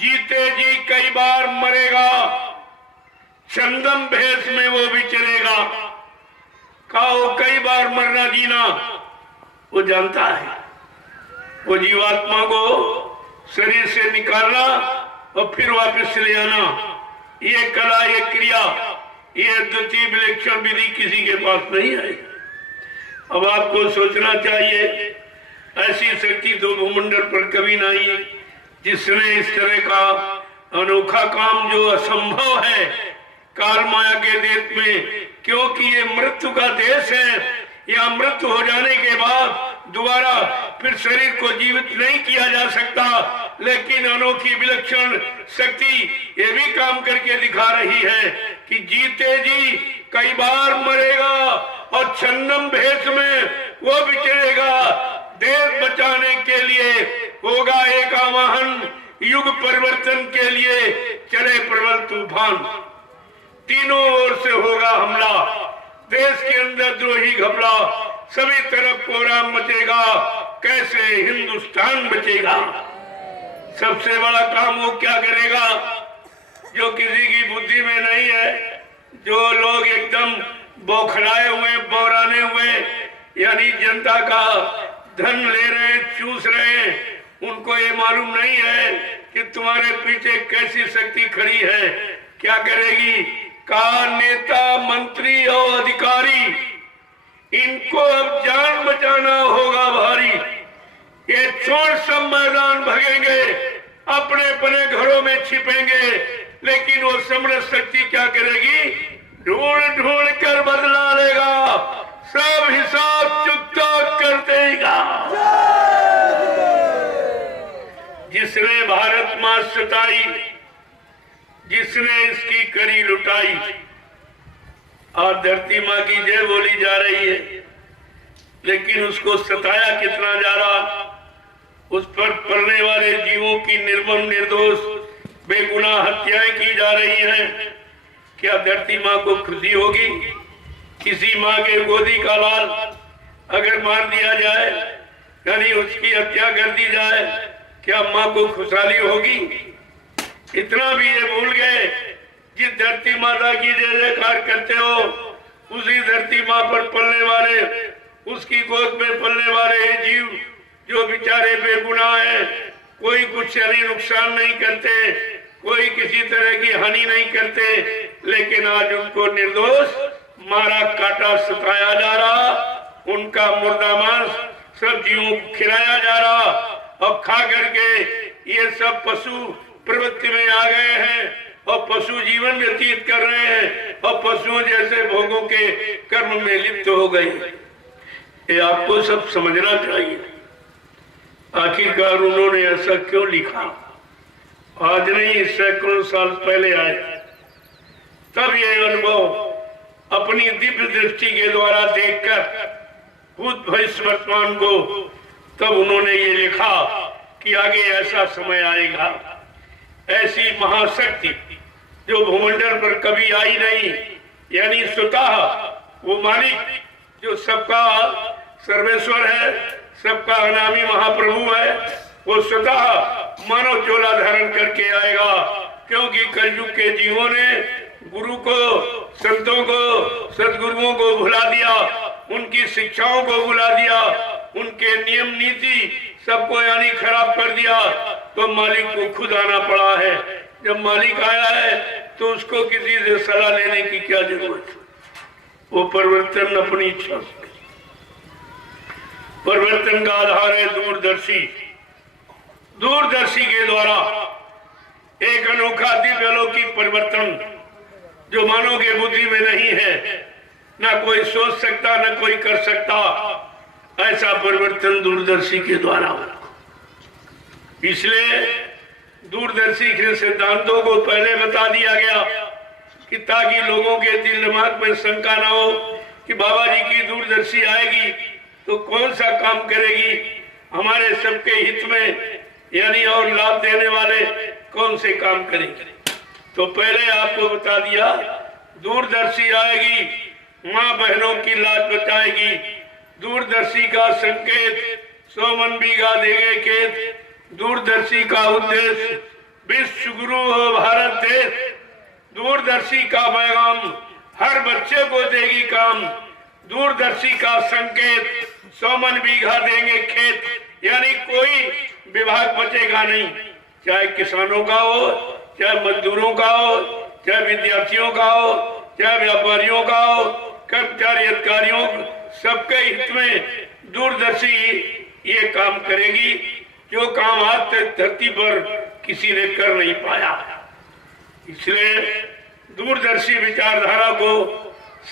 जीते जी कई बार मरेगा, चंदम भेष में वो विचरेगा। कहा वो कई बार मरना जीना वो जानता है। वो जीवात्मा को शरीर से निकालना और फिर वापस ले आना, ये कला, ये क्रिया, ये अद्वितीय विलक्षण विधि किसी के पास नहीं है। अब आपको सोचना चाहिए, ऐसी शक्ति तो भूमंडल पर कभी नहीं जिसने इस तरह का अनोखा काम जो असंभव है काल माया के देश में, क्योंकि ये मृत्यु का देश है। या मृत्यु हो जाने के बाद दोबारा फिर शरीर को जीवित नहीं किया जा सकता, लेकिन अनोखी विलक्षण शक्ति ये भी काम करके दिखा रही है कि जीते जी कई बार मरेगा और छन्नम भेष में वो बिचरेगा। देश बचाने के लिए होगा एक आवाहन, युग परिवर्तन के लिए चले प्रबल तूफान। तीनों ओर से होगा हमला, देश के अंदर द्रोही घपला, सभी तरफ कोहराम मचेगा, कैसे हिंदुस्तान बचेगा। सबसे बड़ा काम वो क्या करेगा जो किसी की बुद्धि में नहीं है। जो लोग एकदम बौखलाए हुए, बौराने हुए, यानी जनता का धन ले रहे हैं, चूस रहे हैं, उनको ये मालूम नहीं है कि तुम्हारे पीछे कैसी शक्ति खड़ी है। क्या करेगी? का नेता, मंत्री और अधिकारी, इनको अब जान बचाना होगा भारी। ये छोड़ सब मैदान भगेंगे, अपने अपने घरों में छिपेंगे, लेकिन वो समृद्ध शक्ति क्या करेगी? ढूंढ ढूंढ कर बदला लेगा, सब हिसाब चुकता कर देगा। जिसने भारत मां सताई, जिसने इसकी करी लुटाई, और धरती मां की जय बोली जा रही है, लेकिन उसको सताया कितना जा रहा, उस पर पलने वाले जीवों की निर्मम निर्दोष बेगुनाह हत्याएं की जा रही हैं। क्या धरती मां को खुशी होगी? किसी मां के गोदी का लाल अगर मार दिया जाए, यानी उसकी हत्या कर दी जाए, क्या मां को खुशहाली होगी? इतना भी ये भूल गए, जिस धरती माता की जय जयकार करते हो, उसी धरती मां पर पलने वाले, उसकी गोद में पलने वाले जीव जो बेचारे बेगुनाह हैं, कोई कुछ यानी नुकसान नहीं करते, कोई किसी तरह की हानि नहीं करते, लेकिन आज उनको निर्दोष मारा काटा सताया जा रहा, उनका मुर्दा मांस सब जीवों को खिलाया जा रहा, और खा करके ये सब पशु प्रवृत्ति में आ गए हैं और पशु जीवन व्यतीत कर रहे हैं और पशुओं जैसे भोगों के कर्म में लिप्त हो गए। ये आपको सब समझना चाहिए। आखिरकार उन्होंने ऐसा क्यों लिखा? आज नहीं, सैकड़ों साल पहले आए, तब ये अनुभव अपनी दिव्य दृष्टि के द्वारा देखकर भूत भविष्य वर्तमान को, तब उन्होंने ये लिखा कि आगे ऐसा समय आएगा, ऐसी महाशक्ति जो भूमंडल पर कभी आई नहीं, यानी स्वतः वो मालिक जो सबका सर्वेश्वर है, सबका अनामी महाप्रभु है, वो स्वतः मानव चोला धारण करके आएगा। क्योंकि कलयुग के जीवों ने गुरु को, संतों को, सदगुरुओं को भुला दिया, उनकी शिक्षाओं को भुला दिया, उनके नियम नीति सबको यानी खराब कर दिया, तो मालिक को खुद आना पड़ा है। जब मालिक आया है तो उसको किसी से सलाह लेने की क्या जरूरत है? वो परिवर्तन अपनी इच्छा से, परिवर्तन का आधार है दूरदर्शी। दूरदर्शी के द्वारा एक अनोखा दिव्य अलौकिक परिवर्तन जो मानव के बुद्धि में नहीं है, ना कोई सोच सकता, ना कोई कर सकता, ऐसा परिवर्तन दूरदर्शी के द्वारा होगा। इसलिए दूरदर्शी के सिद्धांतों को पहले बता दिया गया कि ताकि लोगों के दिल दिमाग में शंका ना हो कि बाबा जी की दूरदर्शी आएगी तो कौन सा काम करेगी, हमारे सबके हित में यानी और लाभ देने वाले कौन से काम करेंगे। तो पहले आपको बता दिया दूरदर्शी आएगी, माँ बहनों की लाज बचाएगी। दूरदर्शी का संकेत 100 मन बीघा देंगे खेत। दूरदर्शी का उद्देश्य विश्व गुरु हो भारत देश। दूरदर्शी का पैगाम हर बच्चे को देगी काम। दूरदर्शी का संकेत 100 मन बीघा देंगे खेत, यानी कोई विभाग बचेगा नहीं, चाहे किसानों का हो, चाहे मजदूरों का हो, चाहे विद्यार्थियों का हो, चाहे व्यापारियों का हो, कर्मचारी अधिकारियों, सबके हित में दूरदर्शी ये काम करेगी जो काम आज तक धरती पर किसी ने कर नहीं पाया। इसलिए दूरदर्शी विचारधारा को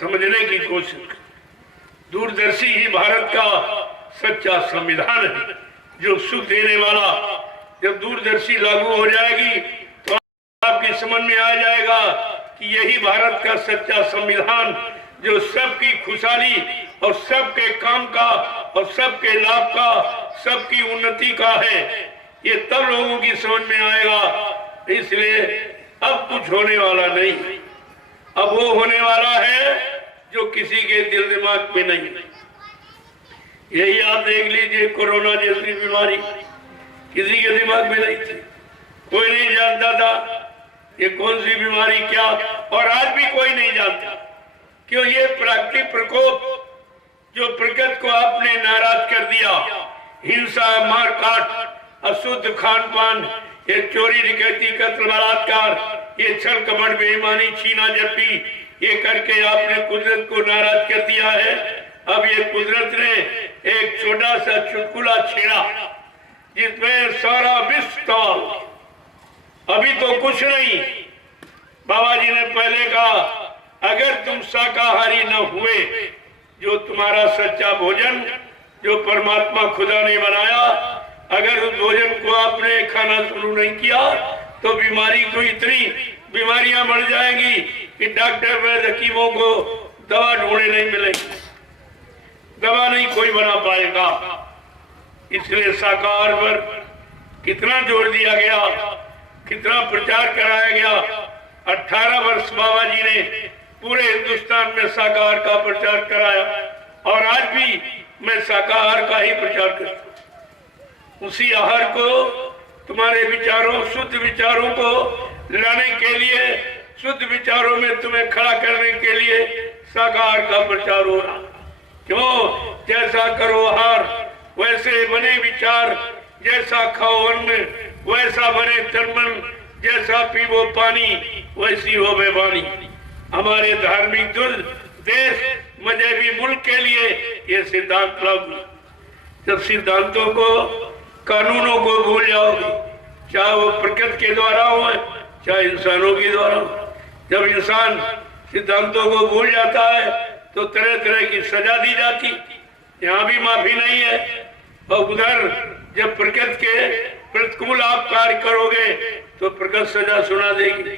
समझने की कोशिश करें। दूरदर्शी ही भारत का सच्चा संविधान है जो सुख देने वाला। जब दूरदर्शी लागू हो जाएगी तो आपकी समझ में आ जाएगा कि यही भारत का सच्चा संविधान जो सबकी खुशहाली और सबके काम का और सबके लाभ का, सबकी उन्नति का है। ये तब लोगों की समझ में आएगा। इसलिए अब कुछ होने वाला नहीं। अब वो होने वाला है जो किसी के दिल दिमाग में नहीं। यही आप देख लीजिए, कोरोना जैसी बीमारी किसी के दिमाग में नहीं थी, कोई नहीं जानता था ये कौन सी बीमारी क्या, और आज भी कोई नहीं जानता। क्यों? ये प्राकृतिक प्रकोप जो प्रकृति को आपने नाराज कर दिया, हिंसा, मारकाट, अशुद्ध खान पान, ये चोरी डकैती, कत्ल, बलात्कार, ये छल कपट, बेईमानी, छीना झपटी, ये करके आपने कुदरत को नाराज कर दिया है। अब ये कुदरत ने एक छोटा सा चुटकुला छेड़ा जिसमें सारा विश्व, अभी तो कुछ नहीं। बाबा जी ने पहले कहा, अगर तुम शाकाहारी न हुए, जो तुम्हारा सच्चा भोजन जो परमात्मा खुदा ने बनाया, अगर उस भोजन को आपने खाना शुरू नहीं किया तो बीमारी को इतनी बीमारियां बढ़ जाएंगी कि डॉक्टर वैद्य हकीमों को दवा ढूंढने नहीं मिलेगी, दवा नहीं कोई बना पाएगा। इसलिए शाकाहार पर कितना जोर दिया गया, कितना प्रचार कराया गया। 18 वर्ष बाबा जी ने पूरे हिंदुस्तान में शाकाहार का प्रचार कराया, और आज भी मैं शाकाहार का ही प्रचार करता हूँ। उसी आहार को तुम्हारे विचारों, शुद्ध विचारों को लाने के लिए, शुद्ध विचारों में तुम्हें खड़ा करने के लिए शाकाहार का प्रचार हो रहा। क्यों? जैसा करो आहार वैसे बने विचार, जैसा खाओ अन्न वैसा बने तन मन, जैसा पीवो पानी वैसी हो बेबानी। हमारे धार्मिक देश, मजहबी मुल्क के लिए ये सिद्धांत लागू। जब सिद्धांतों को, कानूनों को भूल जाओगे, चाहे वो प्रकृति के द्वारा हो चाहे इंसानों के द्वारा हो, जब इंसान सिद्धांतों को भूल जाता है तो तरह तरह की सजा दी जाती। यहाँ भी माफी नहीं है। और उधर जब प्रकृति के प्रतिकूल आप कार्य करोगे तो प्रकृति सजा सुना देगी,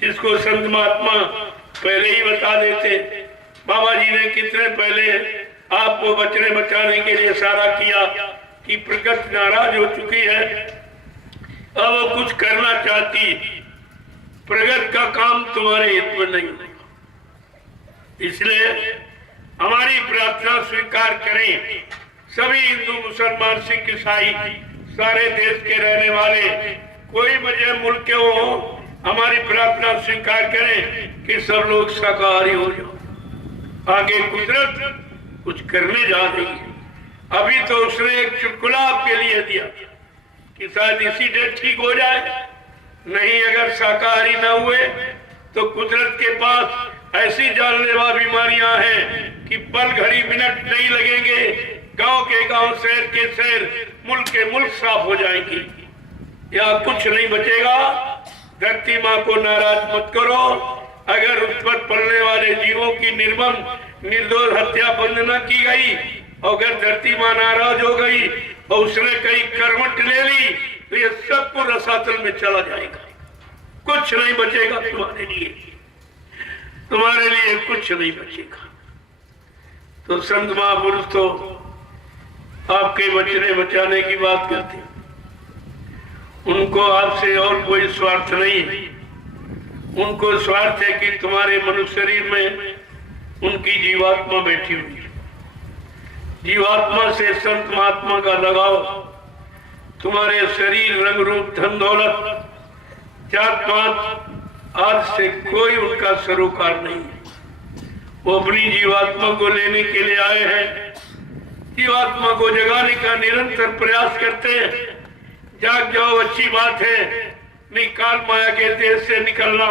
जिसको संत महात्मा पहले ही बता देते। बाबा जी ने कितने पहले आपको बचने बचाने के लिए इशारा किया कि प्रकृति नाराज हो चुकी है, अब वो कुछ करना चाहती, प्रगति का काम तुम्हारे हित में नहीं होगा। इसलिए हमारी प्रार्थना स्वीकार करें। सभी हिंदू, मुसलमान, सिख, ईसाई, सारे देश के रहने वाले, कोई मजहब मुल्क के हो, हमारी प्रार्थना स्वीकार करें कि सब लोग शाकाहारी हो जाओ। आगे कुदरत कुछ करने जा रही है। अभी तो उसने एक चुटकुला आपके लिए दिया कि शायद इसी डेट ठीक हो जाए। नहीं, अगर शाकाहारी ना हुए तो कुदरत के पास ऐसी जानलेवा बीमारियां हैं कि पल घड़ी मिनट नहीं लगेंगे, गांव के गांव, शहर के शहर, मुल्क के मुल्क साफ हो जाएंगी। यहाँ कुछ नहीं बचेगा। धरती माँ को नाराज मत करो। अगर उस पर पलने वाले जीवों की निर्मम निर्दोष हत्या बंद न की गई, अगर धरती माँ नाराज हो गई और उसने कई करवट ले ली तो ये सबको रसातल में चला जाएगा। कुछ नहीं बचेगा तुम्हारे लिए, तुम्हारे लिए कुछ नहीं बचेगा। तो संत महापुरुष तो आपके बचने बचाने की बात करते हैं। उनको आपसे और कोई स्वार्थ नहीं। उनको स्वार्थ है कि तुम्हारे मनुष्य शरीर में उनकी जीवात्मा बैठी हुई है। जीवात्मा से संत महात्मा का लगाव। तुम्हारे शरीर, रंग रूप, धन दौलत, जात पात आज से कोई उनका सरोकार नहीं है। वो अपनी जीवात्मा को लेने के लिए आए हैं। जीवात्मा को जगाने का निरंतर प्रयास करते हैं। जाग जाओ, अच्छी बात है। नहीं, काल माया के देश से निकलना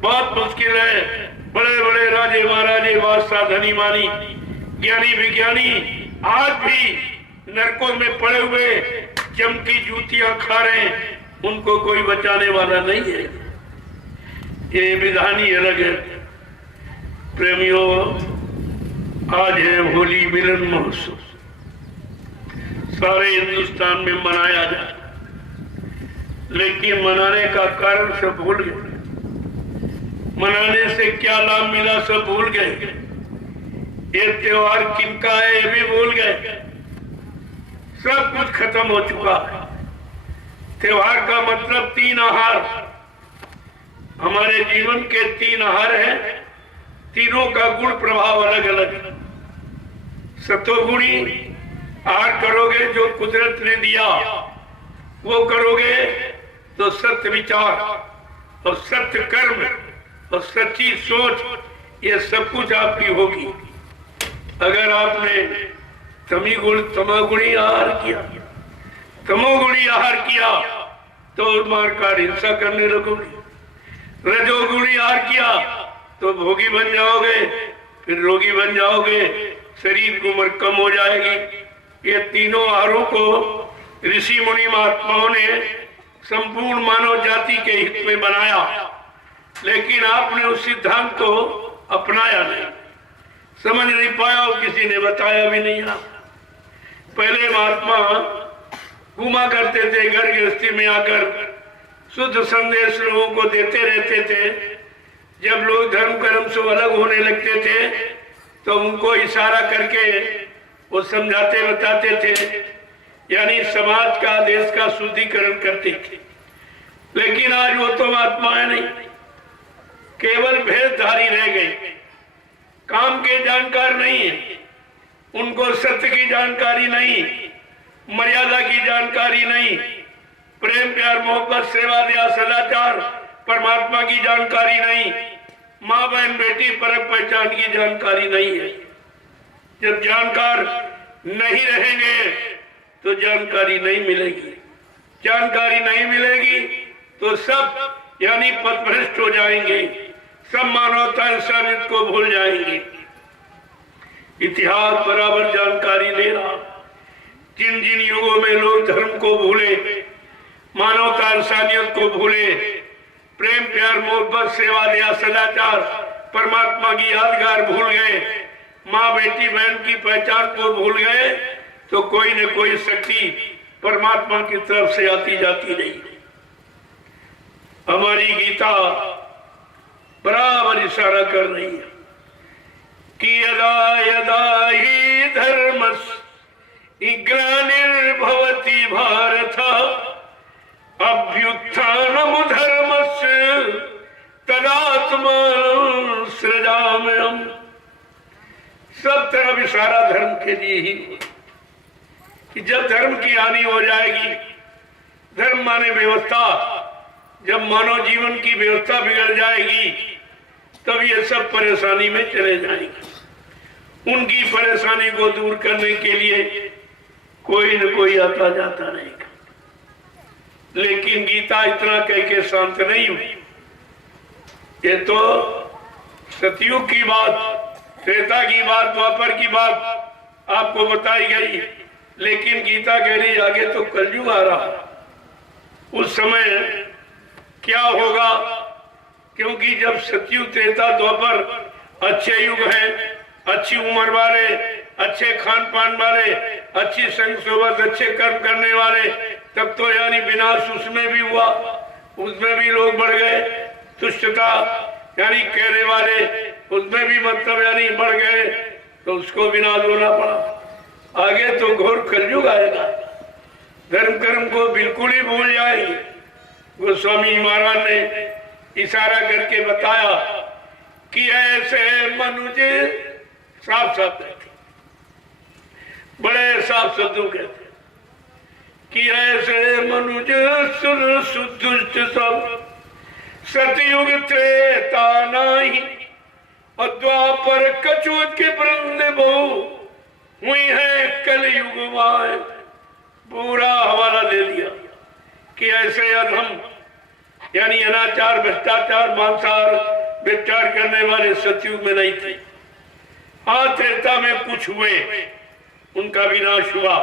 बहुत मुश्किल है। बड़े बड़े राजे महाराजे, बादशाह, धनी मानी, ज्ञानी विज्ञानी आज भी नरकों में पड़े हुए जम की जूतियां खा रहे हैं। उनको कोई बचाने वाला नहीं है। ये विधान ही अलग है। प्रेमियों, आज है होली मिलन महोत्सव। सारे हिंदुस्तान में मनाया जाए, लेकिन मनाने का कारण सब भूल गए। मनाने से क्या लाभ मिला सब भूल गए। ये त्योहार किनका है ये भी भूल गए। सब कुछ खत्म हो चुका है। त्योहार का मतलब 3 आहार, हमारे जीवन के 3 आहार हैं, तीनों का गुण प्रभाव अलग अलग है। सत्वगुणी आहार करोगे जो कुदरत ने दिया वो करोगे तो सत्य विचार और सत्य कर्म और सच्ची सोच ये सब कुछ आपकी होगी। अगर आपने तमोगुणी आहार किया, तमोगुणी आहार किया तो मारकाट हिंसा करने लगोगे। रजोगुणी आहार किया तो भोगी बन जाओगे, फिर रोगी बन जाओगे, शरीर की उम्र कम हो जाएगी। ये तीनों आहारों को ऋषि मुनि महात्माओं ने संपूर्ण मानव जाति के हित में बनाया, लेकिन आपने उस सिद्धांत को अपनाया नहीं, समझ नहीं पाया और किसी ने बताया भी नहीं। आप पहले महात्मा घूमा करते थे, घर गृहस्थी में आकर शुद्ध संदेश लोगों को देते रहते थे। जब लोग धर्म कर्म से अलग होने लगते थे तो उनको इशारा करके वो समझाते बताते थे, यानी समाज का देश का शुद्धिकरण करते थे। लेकिन आज वो तो महात्माएं नहीं, केवल भेदधारी रह गई, काम के जानकार नहीं है, उनको सत्य की जानकारी नहीं, मर्यादा की जानकारी नहीं, प्रेम प्यार मोहब्बत सेवा दया सदाचार परमात्मा की जानकारी नहीं, माँ बहन बेटी परख पहचान की जानकारी नहीं है। जब जानकार नहीं रहेंगे तो जानकारी नहीं मिलेगी, जानकारी नहीं मिलेगी तो सब यानी पथभ्रष्ट हो जाएंगे, सब मानवता इंसानियत को भूल जाएंगे। इतिहास बराबर जानकारी ले रहा, जिन जिन युगों में लोग धर्म को भूले, मानवता इंसानियत को भूले, प्रेम प्यार मोहब्बत सेवा दया सदाचार परमात्मा की यादगार भूल गए, माँ बेटी बहन की पहचान को भूल गए, तो कोई न कोई शक्ति परमात्मा की तरफ से आती जाती रही। हमारी गीता बराबर इशारा कर रही है कि यदा यदा हि धर्मस्य ग्लानिर्भवति भारत अभ्युत्थानम् धर्मस्य तदात्मानं सृजाम्यहम्। सब तरफ इशारा धर्म के लिए ही कि जब धर्म की हानि हो जाएगी, धर्म माने व्यवस्था, जब मानव जीवन की व्यवस्था बिगड़ जाएगी तब ये सब परेशानी में चले जाएंगे। उनकी परेशानी को दूर करने के लिए कोई न कोई आता जाता रहेगा। लेकिन गीता इतना कह के शांत नहीं हुई। ये तो सतयुग की बात, त्रेता की बात, द्वापर की बात आपको बताई गई, लेकिन गीता कह रही आगे तो कलयुग आ रहा, उस समय क्या होगा? क्योंकि जब सतयुग त्रेता द्वापर अच्छे युग हैं, अच्छी उम्र वाले, अच्छे खान पान वाले, अच्छी संग सोबत, अच्छे कर्म करने वाले, तब तो यानी विनाश उसमें भी हुआ, उसमें भी लोग बढ़ गए, तुष्टता यानी कहने वाले उसमें भी मतलब यानी बढ़ गए, तो उसको विनाश होना पड़ा। आगे तो घोर कलयुग आएगा, धर्म कर्म को बिल्कुल ही भूल जाएंगे। गोस्वामी महाराज ने इशारा करके बताया कि ऐसे मनुज, साफ साफ कहते, बड़े साफ शब्दों कहते कि ऐसे मनुज सुर सुदुष्ट सब सतयुग त्रेता नाही और द्वापर कछुत के वृंद बहु हुई है कलयुग माए। पूरा हवाला दे दिया कि ऐसे अधम यानी अनाचार भ्रष्टाचार मांसाहार व्यभिचार करने वाले सतयुग में नहीं थे। हाँ, त्रेता में कुछ हुए, उनका विनाश हुआ,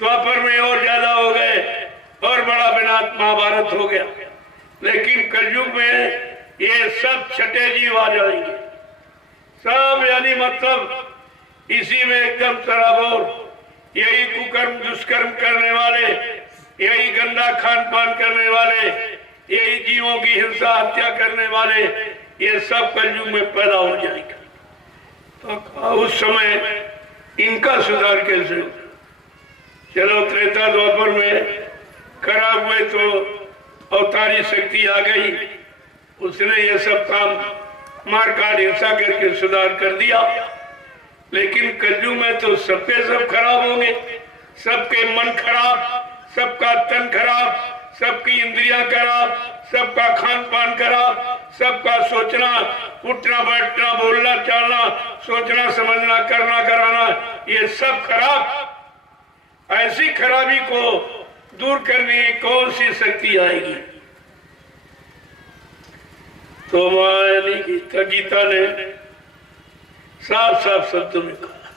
द्वापर में और ज्यादा हो गए और बड़ा विनाश महाभारत हो गया। लेकिन कलयुग में ये सब छठे जीव आ जाएंगे, सब यानी मतलब इसी में एकदम सराबोर, यही कुकर्म दुष्कर्म करने वाले, यही गंदा खान पान करने वाले, यही जीवों की हिंसा हत्या करने वाले, ये सब कलयुग में पैदा हो जाएंगे। तो उस समय इनका सुधार कैसे हो? चलो त्रेता द्वापर में खराब हुए तो अवतारी शक्ति आ गई, उसने ये सब काम मारकाट हिंसा करके सुधार कर दिया। लेकिन कलयुग में तो सबके सब खराब होंगे, सबके मन खराब, सबका तन खराब, सबकी इंद्रियां खराब, सबका खान पान खराब, सबका सोचना, उठना बैठना, बोलना चालना, सोचना समझना, करना कराना, ये सब खराब। ऐसी खराबी को दूर करने की कौन सी शक्ति आएगी? तो मां गीता ने साफ साफ शब्दों में कहा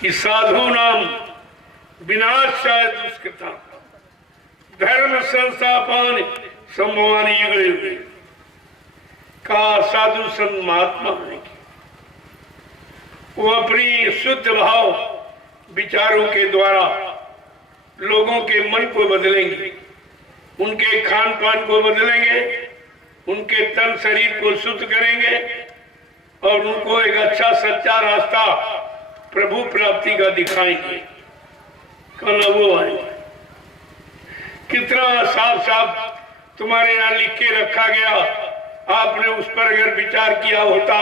कि साधु नाम विनाशाय दुष्कृता धर्म संस्थापन संभवानी युगे युगे। का साधु संत महात्मा बनेंगे, वो अपनी शुद्ध भाव विचारों के द्वारा लोगों के मन को बदलेंगे, उनके खान पान को बदलेंगे, उनके तन शरीर को शुद्ध करेंगे और उनको एक अच्छा सच्चा रास्ता प्रभु प्राप्ति का दिखाएंगे। कल वो आएंगे। कितना साफ साफ तुम्हारे यहाँ लिख के रखा गया, आपने उस पर अगर विचार किया होता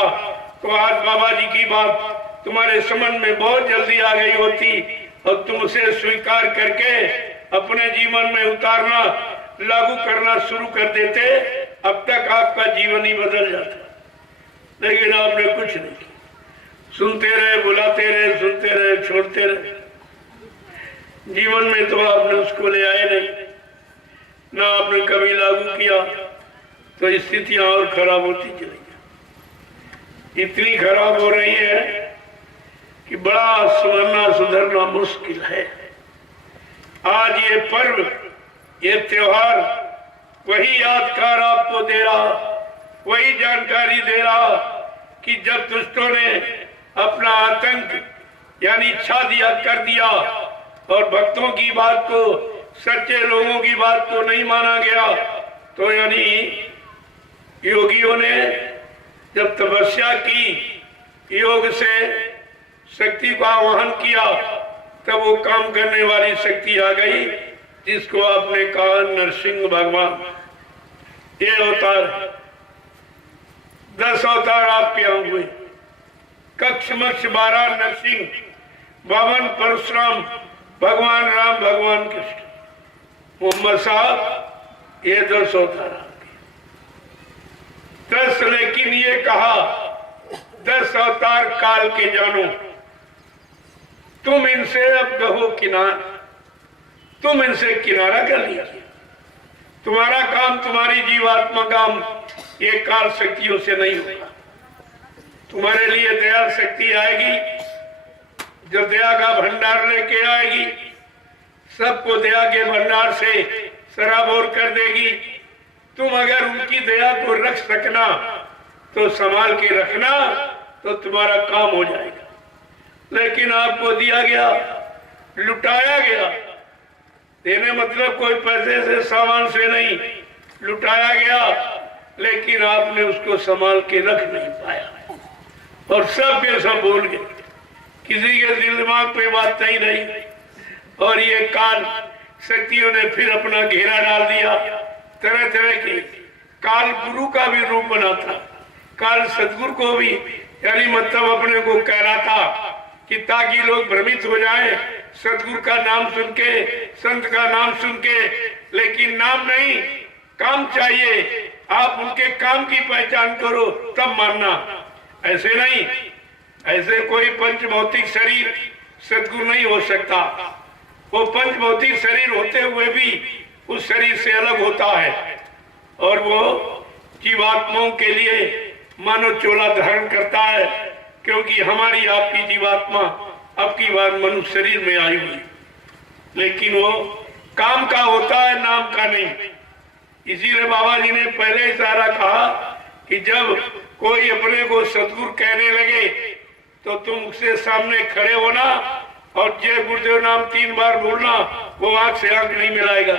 तो आज बाबा जी की बात तुम्हारे समझ में बहुत जल्दी आ गई होती और तुम उसे स्वीकार करके अपने जीवन में उतारना, लागू करना शुरू कर देते। अब तक आपका जीवन ही बदल जाता, लेकिन आपने कुछ नहीं किया। सुनते रहे, बुलाते रहे, सुनते रहे, छोड़ते रहे। जीवन में तो आपने उसको ले आए नहीं, ना आपने कभी लागू किया, तो स्थितियां और खराब होती चली गई। इतनी खराब हो रही है कि बड़ा सुधरना सुधरना मुश्किल है। आज ये पर्व, ये त्योहार वही यादगार आपको दे रहा, वही जानकारी दे रहा कि जब दुष्टों ने अपना आतंक यानी इच्छा दिया कर दिया और भक्तों की बात को, सच्चे लोगों की बात को नहीं माना गया, तो यानी योगियों ने जब तपस्या की, योग से शक्ति का आह्वान किया, तब वो काम करने वाली शक्ति आ गई जिसको आपने कहा नरसिंह भगवान। ये अवतार 10 अवतार आपके यहाँ हुए। कक्ष मक्ष 12 नरसिंह, 52 परशुराम, भगवान राम, भगवान कृष्ण, मोहम्मद साहब, ये 10 अवतार आपके। 10 लेकिन ये कहा 10 अवतार काल के जानो, तुम इनसे अब कहो किनारा, तुम इनसे किनारा कर लीजिए। तुम्हारा काम, तुम्हारी जीवात्मा काम ये काल शक्तियों से नहीं होगा। तुम्हारे लिए दया शक्ति आएगी जो दया का भंडार लेके आएगी, सबको दया के भंडार से सराबोर कर देगी। तुम अगर उनकी दया को रख सकना तो संभाल के रखना, तो तुम्हारा काम हो जाएगा। लेकिन आपको दिया गया, लुटाया गया। देने मतलब कोई पैसे से, सामान से नहीं, लुटाया गया, लेकिन आपने उसको संभाल के रख नहीं पाया और सब के सब भूल गए। किसी के दिल दिमाग पे बात नहीं रही और ये काल शक्तियों ने फिर अपना घेरा डाल दिया। तरह तरह के काल गुरु का भी रूप बना था, काल सदगुरु को भी, यानी मतलब अपने को कह रहा था कि ताकि लोग भ्रमित हो जाएं, सदगुरु का नाम सुन के, संत का नाम सुन के, लेकिन नाम नहीं, काम चाहिए। आप उनके काम की पहचान करो तब मानना, ऐसे नहीं। ऐसे कोई पंचभौतिक शरीर सदगुरु नहीं हो सकता। वो पंचभौतिक शरीर होते हुए भी उस शरीर से अलग होता है और वो जीवात्माओं के लिए मानव चोला धारण करता है, क्योंकि हमारी आपकी जीवात्मा अब की बार मनुष्य शरीर में आई हुई, लेकिन वो काम का होता है, नाम का नहीं। इसीलिए बाबा जी ने पहले इशारा कहा कि जब कोई अपने को सदगुरु कहने लगे तो तुम उसके सामने खड़े होना और जय गुरुदेव नाम 3 बार बोलना, वो आंख से आंख नहीं मिलाएगा।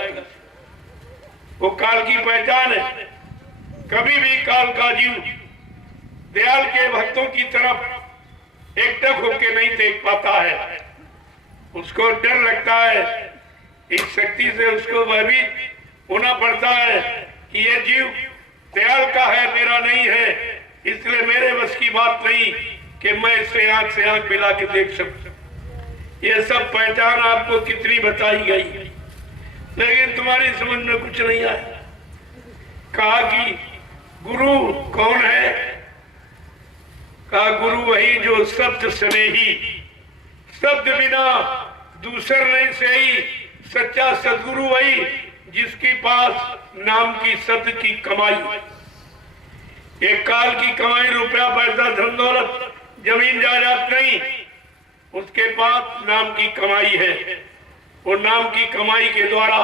वो काल की पहचान है। कभी भी काल का जीव दयाल के भक्तों की तरफ एकटक होकर नहीं देख पाता है। उसको डर लगता है, इस शक्ति से उसको भयभीत होना पड़ता है कि ये जीव दयाल का है, मेरा नहीं है, इसलिए मेरे बस की बात नहीं कि मैं इससे आंख से आंख मिला के देख सकूं। ये सब पहचान आपको कितनी बताई गई, लेकिन तुम्हारी समझ में कुछ नहीं आया। कहा कि गुरु कौन है? कहा गुरु वही जो शब्द स्नेही, शब्द बिना दूसर नहीं सही, सच्चा सदगुरु वही जिसके पास नाम की शब्द की कमाई, एक काल की कमाई, रुपया पैसा धन दौलत जमीन जायदाद नहीं, उसके पास नाम की कमाई है। वो नाम की कमाई के द्वारा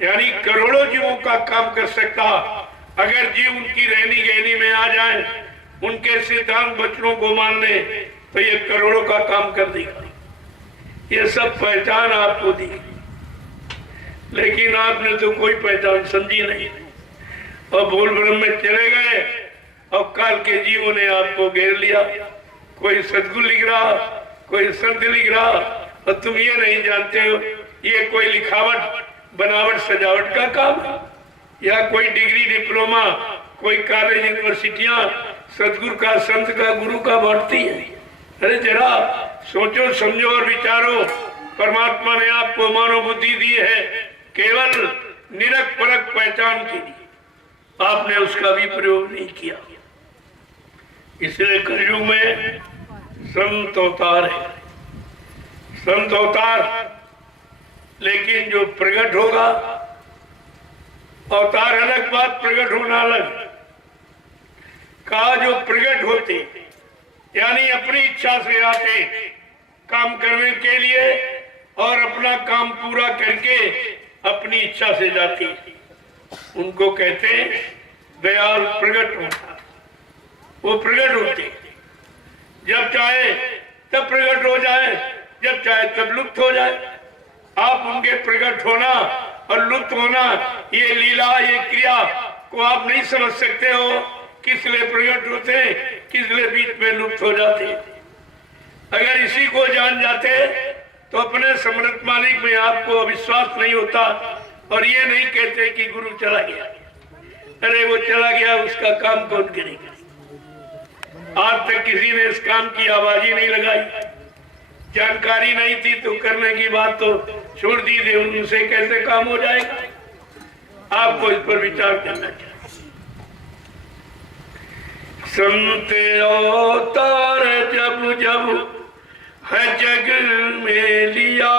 यानी करोड़ों जीवों का काम कर सकता। अगर जीव उनकी रहनी गहनी में आ जाए, उनके सिद्धांत वचनों को मान ले, तो ये करोड़ों का काम कर देगा। ये सब पहचान आपको दी, लेकिन आपने तो कोई पहचान समझी नहीं और भूल भ्रम में चले गए और काल के जीवों ने आपको घेर लिया। कोई सदगुरु लिख रहा, कोई संत लिख रहा, और तुम ये नहीं जानते हो ये कोई लिखावट बनावट सजावट का काम है या कोई डिग्री डिप्लोमा, कोई कॉलेज यूनिवर्सिटियां सदगुरु का, संत का, गुरु का बांटती है। अरे जरा सोचो समझो और विचारो। परमात्मा ने आपको मानव बुद्धि दी है केवल निरख परख पहचान के लिए, आपने उसका भी प्रयोग नहीं किया। इसलिए कलयुग में संत अवतार है, संत अवतार, लेकिन जो प्रकट होगा, अवतार अलग बात, प्रकट होना अलग। कहा जो प्रकट होते यानी अपनी इच्छा से आते काम करने के लिए और अपना काम पूरा करके अपनी इच्छा से जाती, उनको कहते दयाल प्रकट होता। वो प्रकट होते, जब चाहे तब प्रकट हो जाए, जब चाहे तब लुप्त हो जाए। आप उनके प्रकट होना और लुप्त होना, ये लीला, ये क्रिया को आप नहीं समझ सकते हो। किस लिए प्रकट होते, किस लिए बीच में लुप्त हो जाते। अगर इसी को जान जाते तो अपने समर्थ मालिक में आपको विश्वास नहीं होता और ये नहीं कहते कि गुरु चला गया। अरे वो चला गया, उसका काम कौन करेगा? आज तक किसी ने इस काम की आवाज ही नहीं लगाई। जानकारी नहीं थी तो करने की बात तो छोड़ दी थी, उनसे कैसे काम हो जाएगा? आपको इस पर विचार करना चाहिए। संत अवतार जब जब है जग में लिया,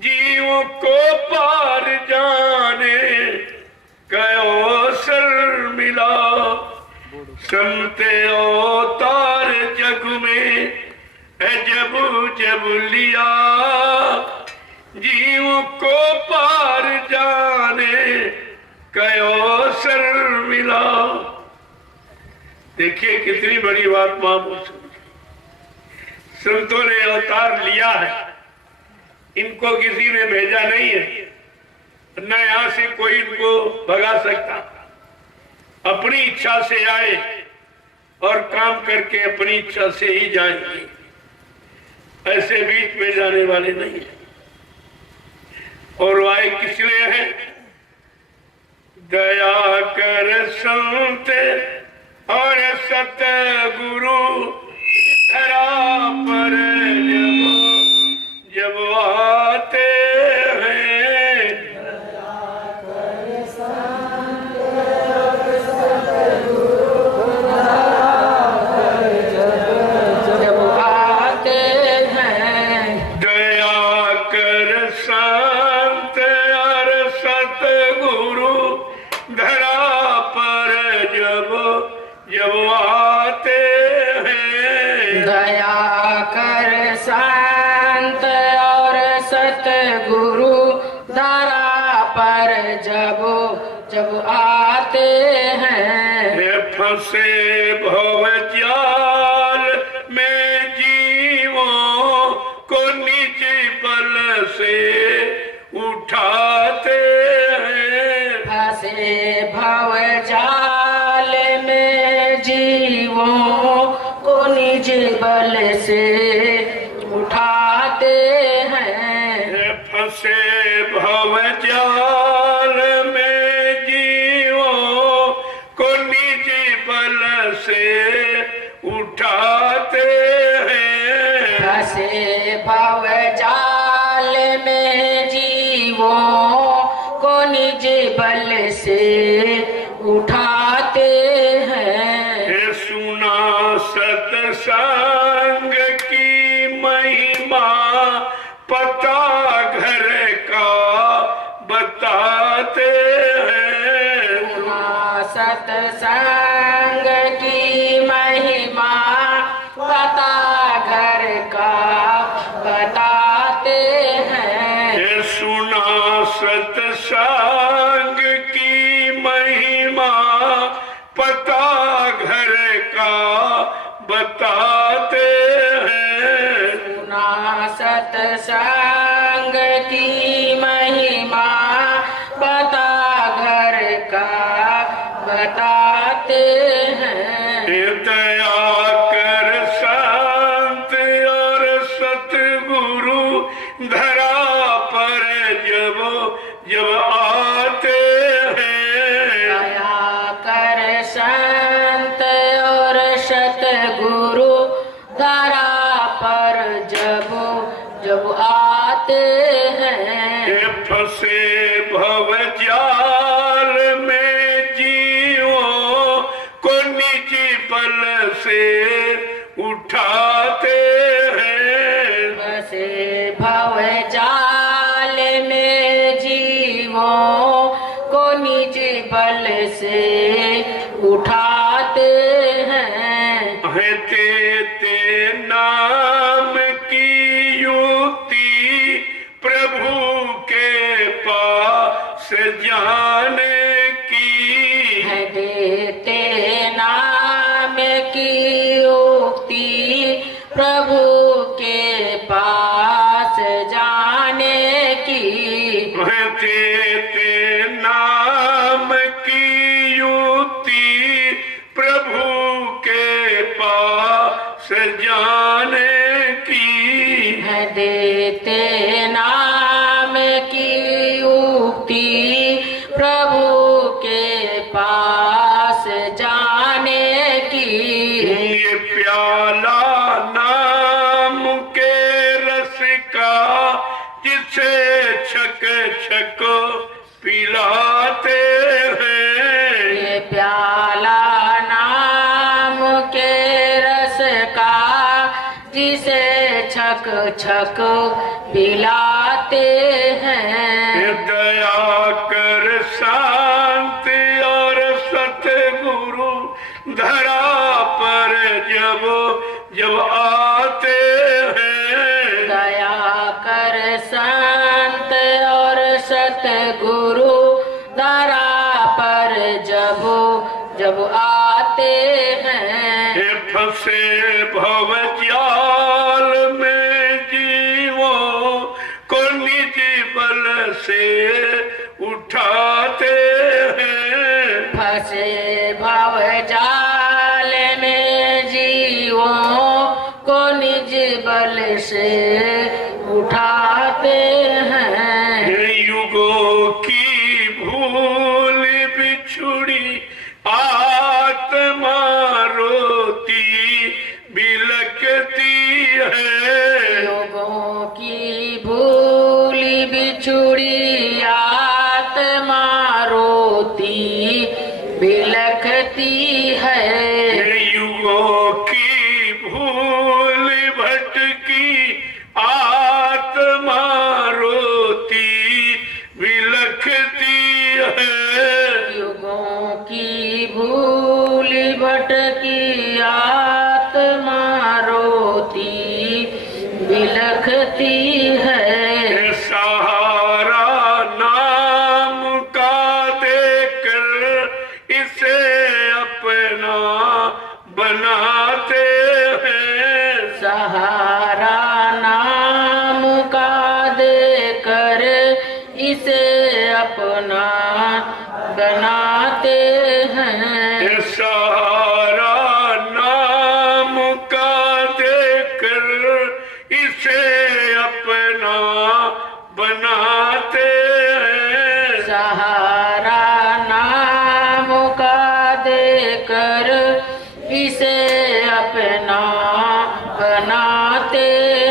जीवों को पार जाने का अवसर मिला। संत अवतार जग में है जब जब लिया, जीवों को पार जाने का अवसर मिला। देखिए कितनी बड़ी बात मामूल समझी। संतों ने अवतार लिया है, इनको किसी ने भेजा नहीं है, न यहां से कोई इनको भगा सकता। अपनी इच्छा से आए और काम करके अपनी इच्छा से ही जाएंगे, ऐसे बीच में जाने वाले नहीं है। और आए किस लिए है? दया कर संत और सतगुरु धरा पर जब आते हैं। जब आते हैं दया कर संत और सतगुरु धरा पर जब आते हैं। दया कर संत और सतगुरु धरा पर जब जब आते हैं। ये फंसे भव जाल में जीवों को निज बल से उठाते हैं। फंसे भव जाल में जीवों को निज बल से उठाते हैं। ये फंसे भव जाल में से उठाते हैं। फंसे भव जाल में जीवों को निज बल से उठाते हैं। ये सुना सत्संग की महिमा, पता घर का बताते हैं। सत्संग की महिमा पता घर का बताते हैं। ये सुना सत्संग की महिमा, पता घर का बताते हैं। सुना सत्संग की महिमा पता घर का बताते हैं। दया कर संत और सतगुरु धरा पर जब जब आते हैं। दया कर संत और सतगुरु धरा पर जब जब आते हैं। ये फंसे भव जाल में जीवों को निज बल से उठाते हैं। बसे भव जाल में जीवों को निज बल से उठाते हैं। है तेते नाम की युक्ति प्रभु के पास जाने की। है देते नाम की युक्ति प्रभु के पास जाने की। है तेते नाम की युक्ति प्रभु के पास जाने की। है देते नाम की युक्ति प्रभु के पास जाने की। ये प्याला नाम के रस का जिसे छक छक पिलाते हैं। ये प्याला नाम के रस का जिसे छक छक पिलाते हैं। दया कर शांत और सतगुरु धरा पर जब जब आते हैं। दया कर संत और सतगुरु धरा पर जब जब आते हैं। ये फंसे भव जाल में जीवों को निज बल से उठाते हैं। फंसे भव जाल में जीवों को निज बल से उठाते हैं। ये युगों की भूल बिछुड़ी आत्मा रोती बिलकती है। लोगों की भूल बिछुड़ी आत्मा रोती बिलखती है। युगों की भूल भटकी आत्मा रोती विलखती है। युगों की भूल भटकी आत्मा रोती बिलखती है। सहारा नाम का देकर इसे अपना बनाते हैं। सहारा नाम का देकर इसे अपना बनाते हैं। सहारा नाम का देकर इसे अपना बनाते हैं। सहारा नाम का देकर बनाते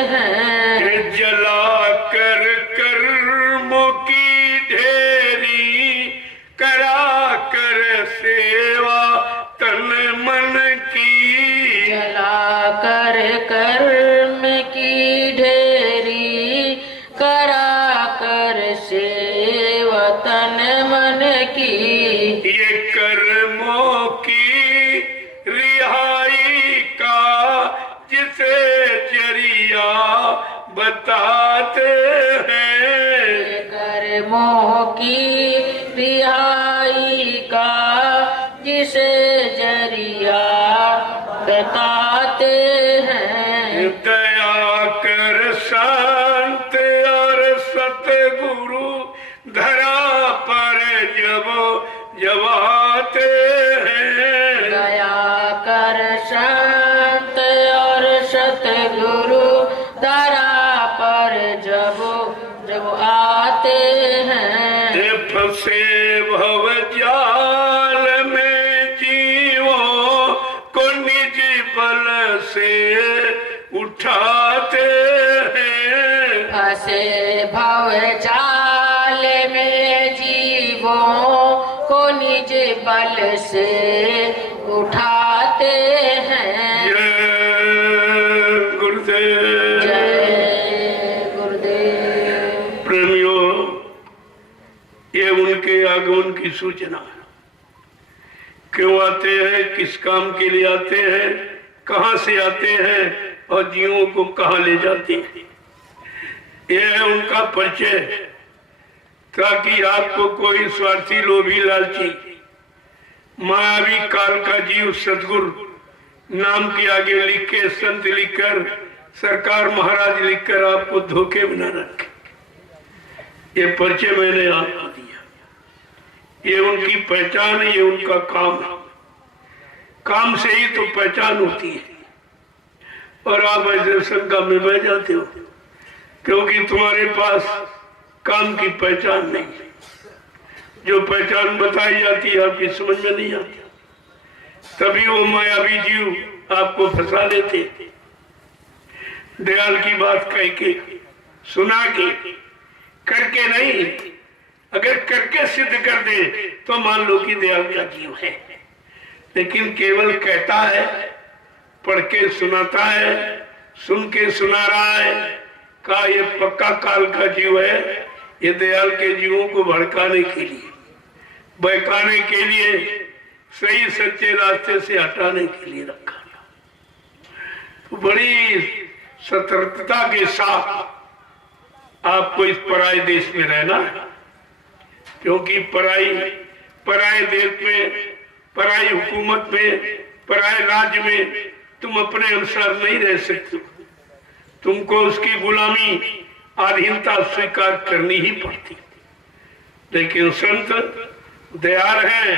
हैं। जला कर कर्मों की ढेरी करा कर सेवा तन मन की। जला कर कर्म की ढेरी करा कर सेवा तन मन की। ये कर्मों की रिहाई का जिसे जरिया बताते हैं। कर्मों की रिहाई का जिसे जरिया बताते हैं। दया कर संत और सतगुरु धरा पर जब आते हैं। दया कर संत और सतगुरु धरा पर जब आते हैं। ये फंसे भव जाल में जीवों को निज बल से उठाते हैं। फंसे भव जाल में जीवों को निज बल से उठाते हैं। जय गुरुदेव। जय गुरुदेव। प्रेमियों, ये उनके आगमन की सूचना है। क्यों आते हैं, किस काम के लिए आते हैं, कहां से आते हैं और जीवों को कहां ले जाते हैं, ये है उनका परिचय। ताकि आपको कोई स्वार्थी, लोभी, लालची, मायावी काल का जीव सदगुरु नाम के आगे लिख के, संत लिखकर, सरकार महाराज लिखकर आपको धोखे में न रखे। ये परिचय मैंने आपको दिया। ये उनकी पहचान है, ये उनका काम है। काम से ही तो पहचान होती है। और आप ऐसे शंका में बह जाते हो क्योंकि तुम्हारे पास काम की पहचान नहीं है। जो पहचान बताई जाती है आपकी समझ में नहीं आती, तभी वो मायावी जीव आपको फंसा लेते। दयाल की बात कह के, सुना के, करके नहीं। अगर करके सिद्ध कर दे तो मान लो कि दयाल का जीव है, लेकिन केवल कहता है, पढ़ के सुनाता है, सुन के सुना रहा है, का ये पक्का काल का जीव है। ये दयाल के जीवों को भड़काने के लिए, बहकाने के लिए, सही सच्चे रास्ते से हटाने के लिए रखा गया। तो बड़ी सतर्कता के साथ आपको इस पराये देश में रहना है, क्योंकि पराये देश में, पराई हुकूमत में, पराये राज्य में तुम अपने अनुसार नहीं रह सकते। तुमको उसकी गुलामी, अधीनता स्वीकार करनी ही पड़ती। लेकिन संत दयाल हैं,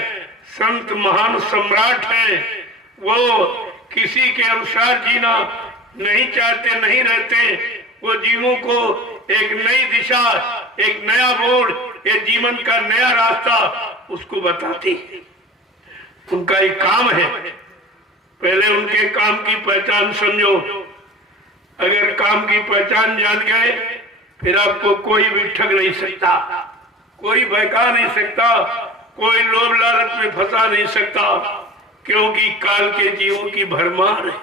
संत महान सम्राट हैं। वो किसी के अनुसार जीना नहीं चाहते, नहीं रहते। वो जीवों को एक नई दिशा, एक नया बोर्ड, एक जीवन का नया रास्ता उसको बताते। उनका एक काम है। पहले उनके काम की पहचान समझो। अगर काम की पहचान जान गए फिर आपको कोई भी ठग नहीं सकता, कोई बहका नहीं सकता, कोई लोभ लालच में फंसा नहीं सकता, क्योंकि काल के जीवों की भरमार है।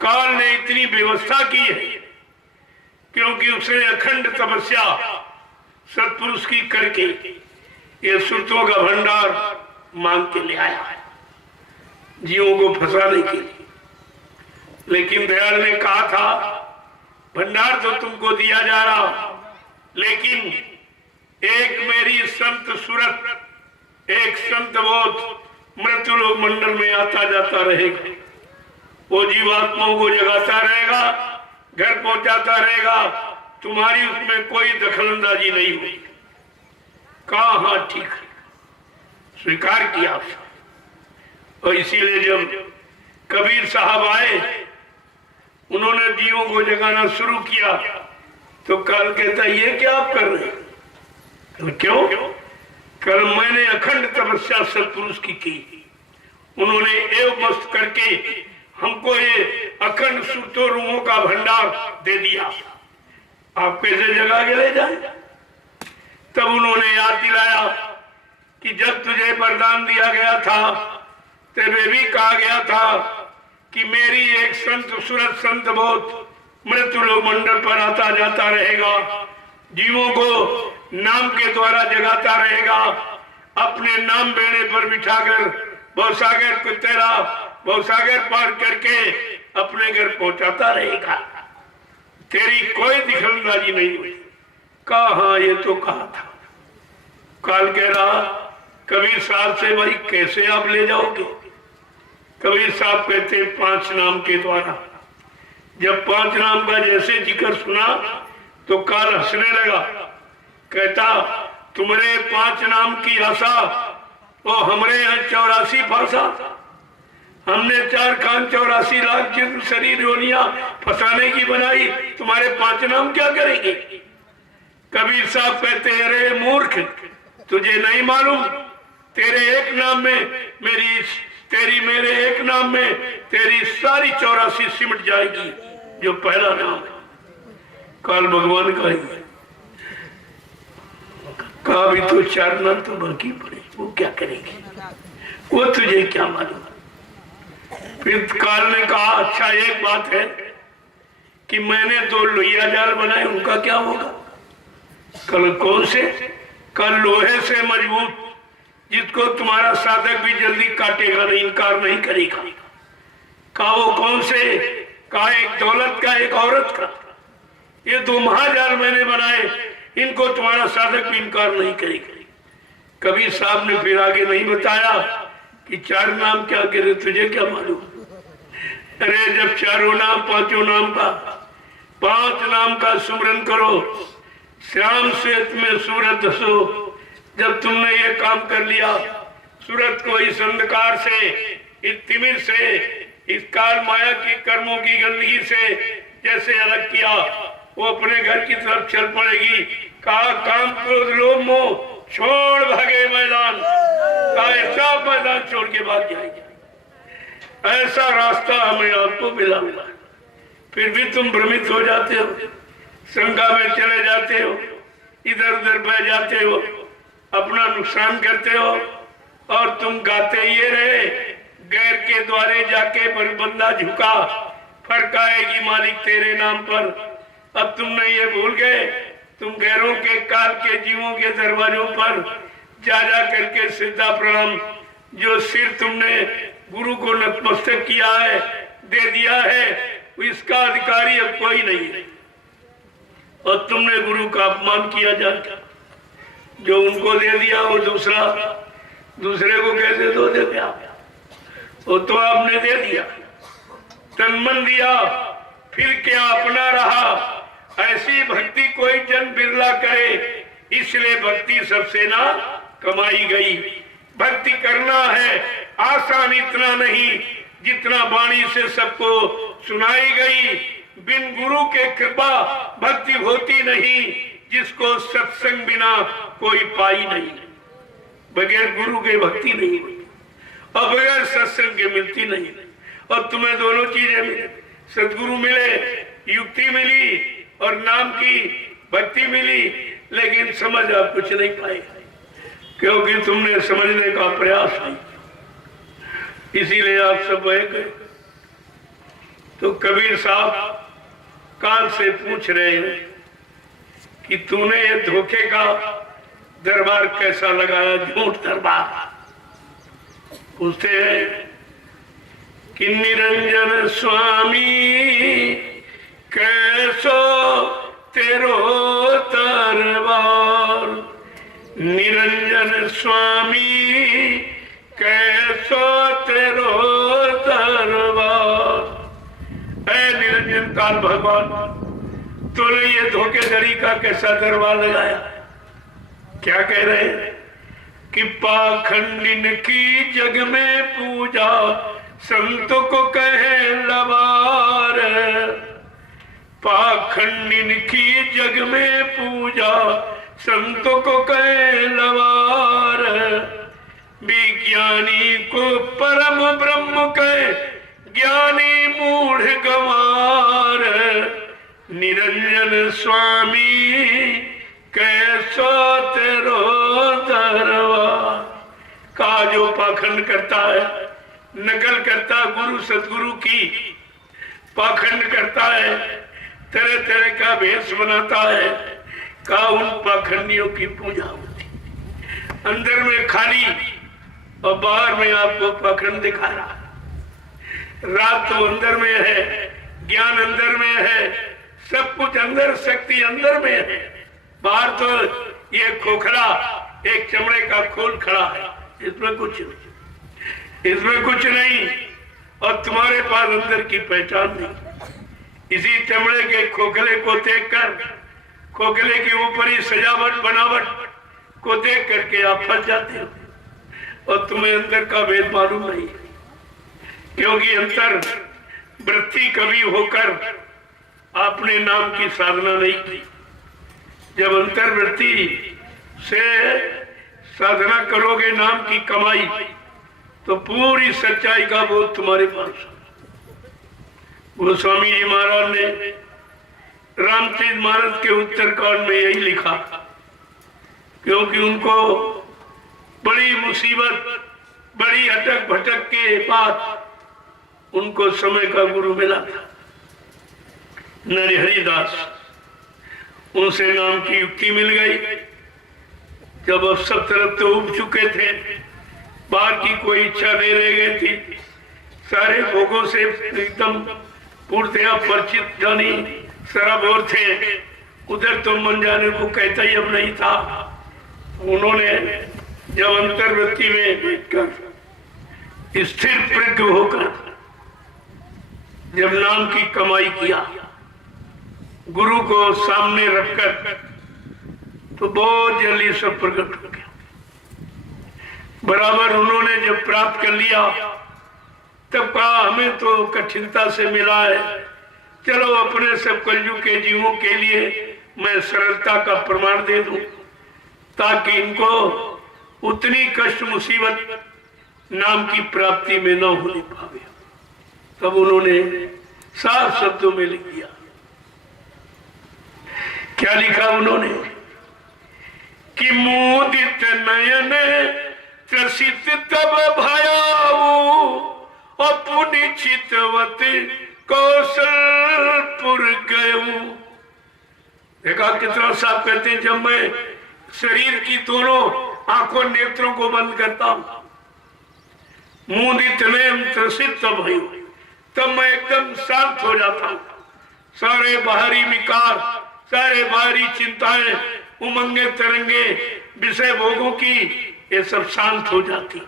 काल ने इतनी व्यवस्था की है क्योंकि उसने अखंड तपस्या सत्पुरुष की करके ये सुरतों का भंडार मांग के ले आया है जीवों को फंसाने के लिए। लेकिन दयाल ने कहा था, भंडार तो तुमको दिया जा रहा, लेकिन एक मेरी संत सूरत, एक संत बोध मृत्युलोक मंडल में आता जाता रहेगा। वो जीवात्माओं को जगाता रहेगा, घर पहुंचाता रहेगा। तुम्हारी उसमें कोई दखलंदाजी नहीं हुई। कहा हाँ ठीक है, स्वीकार किया। और इसीलिए जब कबीर साहब आए, उन्होंने जीवों को जगाना शुरू किया, तो काल कहता ये क्या आप कर रहे हैं? तो क्यों? कल मैंने अखंड तपस्या सत्पुरुष की। उन्होंने एव मस्त करके हमको ये अखंड अखंड सुरतों रूहों का भंडार दे दिया, आप कैसे जगा के ले जाए? तब उन्होंने याद दिलाया कि जब तुझे वरदान दिया गया था तेरे भी कहा गया था कि मेरी एक संत सूरत संत बहुत मृत्यु मंडल पर आता जाता रहेगा, जीवों को नाम के द्वारा जगाता रहेगा, अपने नाम बेड़े पर बिठाकर भवसागर को तेरा भवसागर पार करके अपने घर पहुंचाता रहेगा। तेरी कोई दिखलंदाजी नहीं हुई। कहा हाँ ये तो कहा था। काल कह रहा कबीर साहब से भाई कैसे आप ले जाओगे? कबीर साहब कहते 5 नाम के द्वारा। जब 5 नाम का जैसे जिक्र सुना तो काल हंसने लगा, कहता तुम्हारे 5 नाम की आशा और हमारे यहाँ 84 भाषा, हमने 4 खान 84 लाख जिस्म शरीर योनियां फंसाने की बनाई, तुम्हारे 5 नाम क्या करेंगे? कबीर साहब कहते हैं अरे मूर्ख, तुझे नहीं मालूम तेरे एक नाम में तेरी मेरे एक नाम में तेरी सारी 84 सिमट जाएगी, जो पहला नाम है। काल भगवान का ही कहा भी तो 4 नाम तो बाकी पड़े, वो क्या करेंगे, वो तुझे क्या मालूम? फिर काल ने कहा अच्छा एक बात है कि मैंने 2 लोहिया जाल बनाए, उनका क्या होगा? कल कौन से? कल लोहे से मजबूत, जिसको तुम्हारा साधक भी जल्दी काटेगा नहीं, इनकार नहीं करेगा। कहा वो कौन से? कहा एक दौलत का एक औरत का। ये 2 महाजाल मैंने बनाए, इनको तुम्हारा साधक भी इनकार नहीं करेगा। कबीर साहब ने फिर आगे नहीं बताया कि 4 नाम क्या करे, तुझे क्या मालूम? अरे जब 4 नाम 5 नाम का 5 नाम का सुमरन करो, श्याम श्वेत में सूरत दसो। जब तुमने ये काम कर लिया, सूरत को इस अंधकार से, इस तिमिर से, इस काल माया की कर्मों की गंदगी से जैसे अलग किया, वो अपने घर की तरफ चल पड़ेगी। कहा काम क्रोध लोभ मोह छोड़ भागे मैदान, ऐसा मैदान छोड़ के भाग जाएगी। ऐसा रास्ता हमें आपको मिला। फिर भी तुम भ्रमित हो जाते हो, शंका में चले जाते हो, इधर उधर बह जाते हो, अपना नुकसान करते हो। और तुम गाते ये रहे, गैर के द्वारे जाके पर बंदा झुका, फर्क आएगी मालिक तेरे नाम पर। अब तुमने ये भूल गए, तुम गैरों के काल के जीवों के दरवाजों पर जा करके सिद्धा प्रणाम, जो सिर तुमने गुरु को नतमस्तक किया है, दे दिया है, इसका अधिकारी अब कोई नहीं है। और तुमने गुरु का अपमान किया जाता, जो उनको दे दिया वो दूसरे को कैसे दो देते आप? वो तो आपने दे दिया, तन मन दिया, फिर क्या अपना रहा। ऐसी भक्ति कोई जन बिरला करे, इसलिए भक्ति सबसे ना कमाई गई। भक्ति करना है आसान इतना नहीं जितना वाणी से सबको सुनाई गई। बिन गुरु के कृपा भक्ति होती नहीं, जिसको सत्संग बिना कोई पाई नहीं। बगैर गुरु के भक्ति नहीं होती और बगैर सत्संग के मिलती नहीं। और तुम्हें दोनों चीजें मिले, सदगुरु मिले, युक्ति मिली और नाम की भक्ति मिली, लेकिन समझ आप कुछ नहीं पाए, क्योंकि तुमने समझने का प्रयास नहीं, इसीलिए आप सब बह गए। तो कबीर साहब काल से पूछ रहे हैं कि तूने ये धोखे का दरबार कैसा लगाया, झूठ दरबार। पूछते हैं कि निरंजन स्वामी कैसो तेरो दरबार, निरंजन स्वामी कैसो तेरो दरबार। ऐ निरंजन काल भगवान, तूने ये धोखेधड़ी का कैसा दरबार लगाया? क्या कह रहे हैं कि पाखंडिन की जग में पूजा संतों को कहे लबार। पाखंडिन की जग में पूजा संतों को कहे लबार। विज्ञानी को परम ब्रह्म कहे, ज्ञानी मूढ़ गंवार। निरंजन स्वामी कैसो तेरो दरबार। का जो पाखंड करता है, नकल करता गुरु सतगुरु की, पाखंड करता है, तरह तरह का भेष बनाता है, का उन पाखंडियों की पूजा होती। अंदर में खाली और बाहर में आपको पाखंड दिखा रहा है। रात तो अंदर में है, ज्ञान अंदर में है, सब कुछ अंदर, शक्ति अंदर में है। बाहर तो ये खोखला एक चमड़े का खोल खड़ा है, इसमें कुछ नहीं, इसमें कुछ नहीं। और तुम्हारे पास अंदर की पहचान नहीं। इसी चमड़े के खोखले को देखकर, खोखले के ऊपर ही सजावट बनावट को देख करके आप फंस जाते हो और तुम्हें अंदर का भेद मालूम नहीं, क्योंकि अंतर वृत्ति कभी होकर आपने नाम की साधना नहीं की। जब अंतर्वृत्ति से साधना करोगे नाम की कमाई, तो पूरी सच्चाई का बोध तुम्हारे पास। गोस्वामी जी महाराज ने रामचरित मानस के उत्तरकांड में यही लिखा, क्योंकि उनको बड़ी मुसीबत, बड़ी अटक भटक के बाद उनको समय का गुरु मिला था, नरहरिदास। उनसे नाम की युक्ति मिल गई। जब अब सब तरफ तो उब चुके थे, बाहर की कोई इच्छा नहीं रह गई थी, सारे भोगों से एकदम पूर्णतया परिचित जानी सराबोर थे। उधर तो मन जाने को कहता ही अब नहीं था। उन्होंने जब अंतर्वृत्ति में बैठकर स्थिर प्रज्ञ होकर जब नाम की कमाई किया, गुरु को सामने रखकर, तो बहुत जल्दी सब प्रकट हो गया। बराबर उन्होंने जब प्राप्त कर लिया, तब कहा हमें तो कठिनता से मिला है, चलो अपने सब कलयुग के जीवों के लिए मैं सरलता का प्रमाण दे दूं, ताकि इनको उतनी कष्ट मुसीबत नाम की प्राप्ति में न होने पावे। तब उन्होंने साफ शब्दों में लिख दिया। क्या लिखा उन्होंने कि मोदित नयन त्रसित तब भयाऊ, अपनी चितवत कौशलपुर गयऊ। देखा कितना साफ कहते हैं, जब मैं शरीर की दोनों आंखों नेत्रों को बंद करता हूं, मोदित नयन त्रसित तब भयऊ, तब मैं एकदम शांत हो जाता हूं। सारे बाहरी विकार, सारे बाहरी चिंताएं, उमंगे तरंगे, विषय भोगों की, ये सब शांत हो जाती।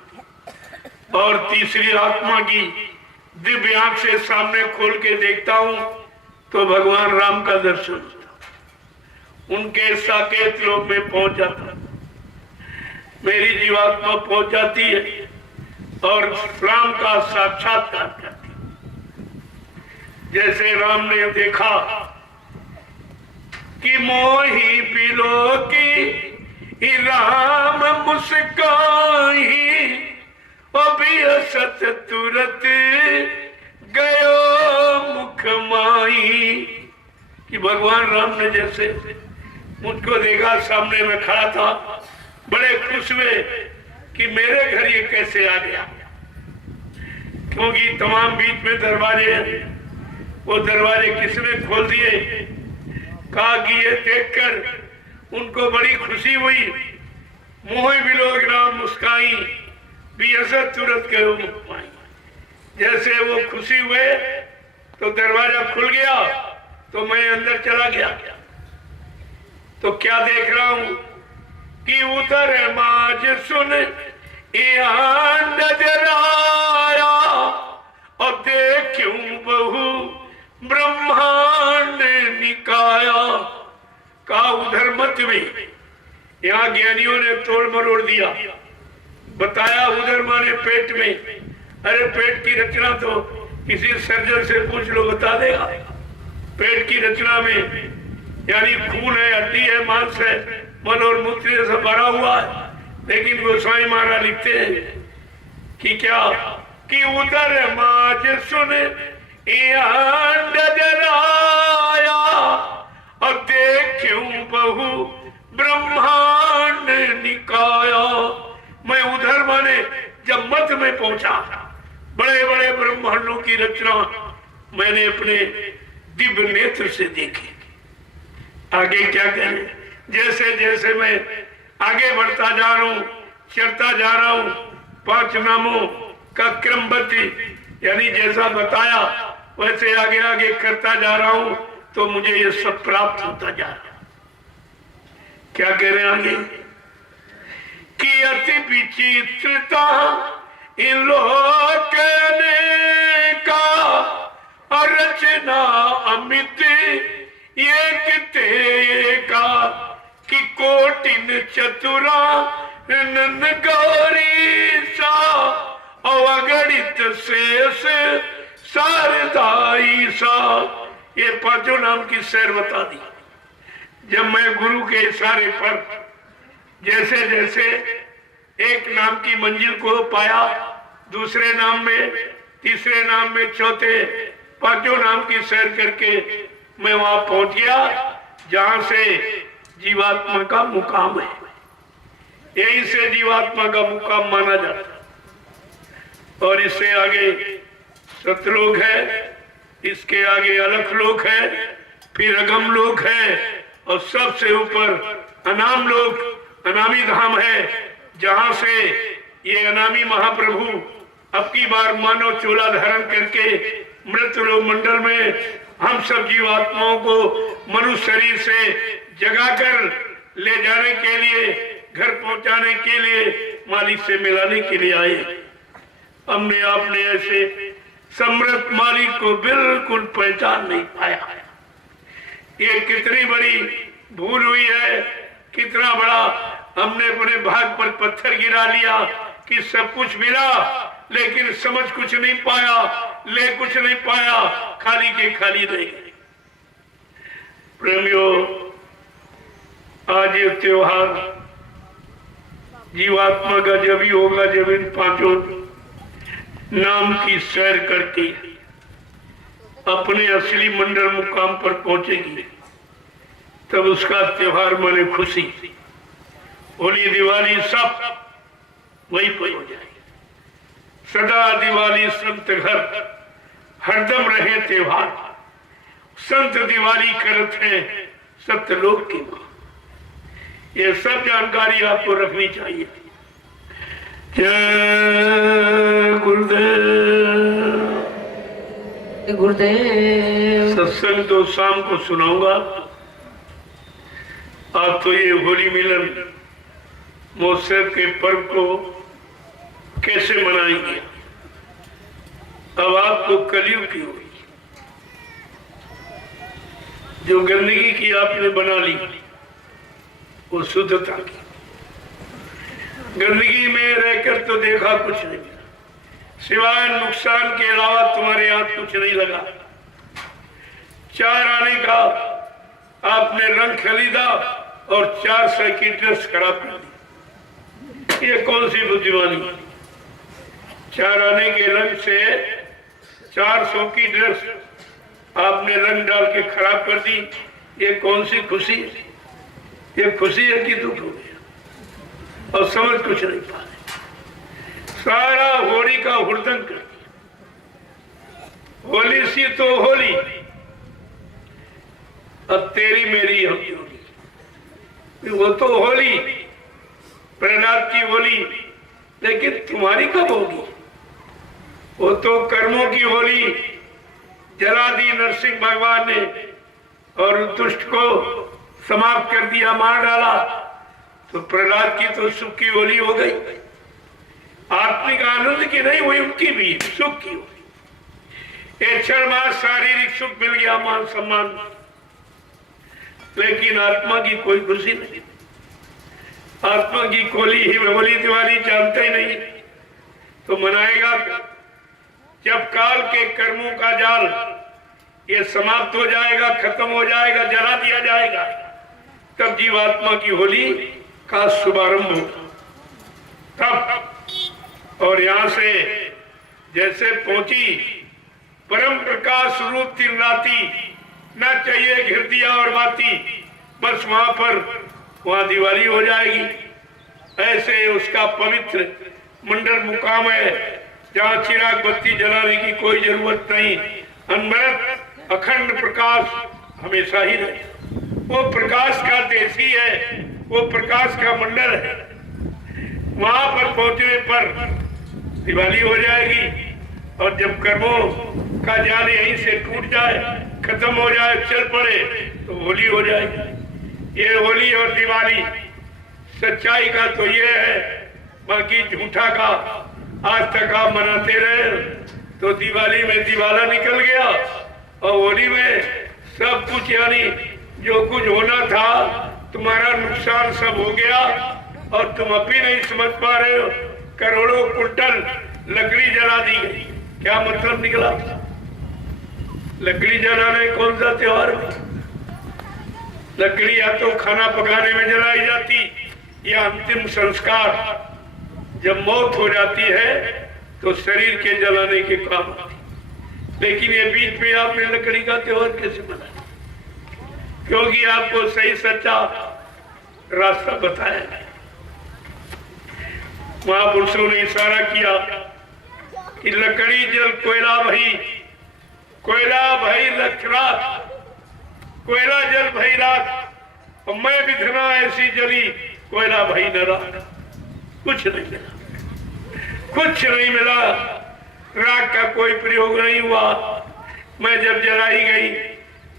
और तीसरी आत्मा की दिव्य आंख से सामने खोल के देखता हूं, तो भगवान राम का दर्शन होता, उनके साकेत लोक में पहुंच जाता, मेरी जीवात्मा पहुंच जाती है और राम का साक्षात्कार करती। जैसे राम ने देखा कि मोही पिलो की राम मुस्काई, अभी असत तुरत गयो मुख माई। कि भगवान राम ने जैसे मुझको देखा, सामने में खड़ा था, बड़े खुश हुए कि मेरे घर ये कैसे आ गया, क्योंकि तमाम बीच में दरवाजे हैं। वो दरवाजे किसने खोल दिए? कहा कि ये देखकर उनको बड़ी खुशी हुई। मोह बिलोक राम मुस्काई, बियसत तुरंत गयो मुख माई। जैसे वो खुशी हुए तो दरवाजा खुल गया, तो मैं अंदर चला गया। तो क्या देख रहा हूं कि उधर माज सुन यहाँ नजर आया, और देखूं बहु ब्रह्मांड निकाया। का उधर मत में यहाँ ज्ञानियों ने तोड़ मरोड़ दिया, बताया उधर माने पेट में। अरे पेट की रचना तो किसी सर्जन से पूछ लो, बता देगा। पेट की रचना में यानी खून है, हड्डी है, मांस है, मन और मूत्र से भरा हुआ है। लेकिन गोस्वामी महाराज लिखते हैं कि क्या कि उधर माज सुन नजर आया, कहूँ ब्रह्मांड निकाया। मैं उधर माने जब मध्य में पहुंचा, बड़े बड़े ब्रह्मांडों की रचना मैंने अपने दिव्य नेत्र से देखी। आगे क्या करें, जैसे जैसे मैं आगे बढ़ता जा रहा हूँ, चढ़ता जा रहा हूँ, 5 नामों का क्रमबद्ध यानी जैसा बताया वैसे आगे आगे करता जा रहा हूँ, तो मुझे ये सब प्राप्त होता जा रहा है। क्या कह रहे हैं आगे कि अति विचित्रता इन लोग का रचना अमित ये किते का कि कोटिन चतुरा नन गौरी सा अवगणित शेष शारदाई सा। ये 5 नाम की सैर बता दी। जब मैं गुरु के इशारे पर जैसे जैसे एक नाम की मंजिल को पाया, दूसरे नाम में, तीसरे नाम में, चौथे, 5 नाम की सैर करके मैं वहां पहुंच गया जहां से जीवात्मा का मुकाम है। यही से जीवात्मा का मुकाम माना जाता है। और इससे आगे सतलोक है, इसके आगे अलख लोक है, फिर अगम लोक है, और सबसे ऊपर अनाम लोक, अनामी धाम है, जहां से ये अनामी महाप्रभु अब की बार मानव चोला धारण करके मृत लोक मंडल में हम सब जीवात्माओं को मनुष्य शरीर से जगाकर ले जाने के लिए, घर पहुंचाने के लिए, मालिक से मिलाने के लिए आए। हमने आपने ऐसे समृद्ध मालिक को बिल्कुल पहचान नहीं पाया। ये कितनी बड़ी भूल हुई है, कितना बड़ा हमने अपने भाग पर पत्थर गिरा लिया कि सब कुछ मिला लेकिन समझ कुछ नहीं पाया, ले कुछ नहीं पाया, खाली के खाली रह गए। प्रेमियों, आज ये त्योहार जीवात्मा का जब ही होगा जब इन 5 नाम की सैर करके अपने असली मंडल मुकाम पर पहुंचेगी, तब उसका त्योहार माने खुशी। होली दिवाली सब वही पर हो जाएगी। सदा दिवाली संत घर हरदम रहे त्योहार, संत दिवाली करत है सत्यलोक की मां। ये सब जानकारी आपको रखनी चाहिए। जय गुरुदेव। गुरुदेव सत्संग तो शाम को सुनाऊंगा। आप तो ये होली मिलन महोत्सव के पर्व को कैसे मनाएंगे? अब आपको कलयुग की हुई, जो गंदगी की आपने बना ली वो शुद्धता की। गंदगी में रहकर तो देखा कुछ नहीं, सिवाय नुकसान के अलावा तुम्हारे हाथ कुछ नहीं लगा। 4 आने का आपने रंग खरीदा और 400 की ड्रेस खराब कर दी। ये कौन सी बुद्धिमानी? 4 आने के रंग से 400 की ड्रेस आपने रंग डाल के खराब कर दी। ये कौन सी खुशी? ये खुशी है कि दुख हो गया और समझ कुछ नहीं पा रहे। सारा होली का हुड़दंग कर दिया। होली सी तो होली, अब तेरी मेरी होली होगी। वो तो होली प्रहलाद की होली, लेकिन तुम्हारी कब होगी? वो तो कर्मों की होली जला दी नरसिंह भगवान ने और दुष्ट को समाप्त कर दिया, मार डाला। तो प्रहलाद की तो सुख की होली हो गई। आत्मिक आनंद की नहीं हुई, उनकी भी सुख की हुई। एक क्षण बाद शारीरिक सुख मिल गया, मान सम्मान, लेकिन आत्मा की कोई खुशी नहीं। आत्मा की होली दिवाली जानते ही नहीं, तो मनाएगा जब काल के कर्मों का जाल ये समाप्त हो जाएगा, खत्म हो जाएगा, जला दिया जाएगा, तब जीवात्मा की होली का शुभारंभ होगा। तब और यहां से जैसे पहुंची परम प्रकाश रूप तीन राती, न चाहिए घिर दिया और बाती, बस वहां दिवाली हो जाएगी। ऐसे उसका पवित्र मंडल मुकाम है जहाँ चिराग बत्ती जलाने की कोई जरूरत नहीं, अनवरत अखंड प्रकाश हमेशा ही रहे। वो प्रकाश का देशी है, वो प्रकाश का मंडल है। वहां पर पहुंचने पर दिवाली हो जाएगी और जब कर्मों का जाल यहीं से टूट जाए, खत्म हो जाए, चल पड़े तो होली हो जाएगी। ये होली और दिवाली सच्चाई का तो ये है, बाकी झूठा का आज तक आप मनाते रहे तो दिवाली में दिवाला निकल गया और होली में सब कुछ यानी जो कुछ होना था तुम्हारा नुकसान सब हो गया और तुम अभी नहीं समझ पा रहे हो। करोड़ों कुंटल लकड़ी जला दी गई, क्या मतलब निकला? लकड़ी जलाने कौन सा त्योहार है? लकड़ी या तो खाना पकाने में जलाई जाती या अंतिम संस्कार जब मौत हो जाती है तो शरीर के जलाने के काम आती। लेकिन ये बीच में आपने लकड़ी का त्योहार कैसे बनाया? क्योंकि आपको सही सच्चा रास्ता बताया है। महापुरुषों ने इशारा किया कि लकड़ी जल कोयला भई, कोयला भई लख रात, कोयला जल भई रात, और मैं विधना ऐसी जली कोयला भई न रात। कुछ नहीं मिला, कुछ नहीं मिला, राख का कोई प्रयोग नहीं हुआ। मैं जब जलाई गई,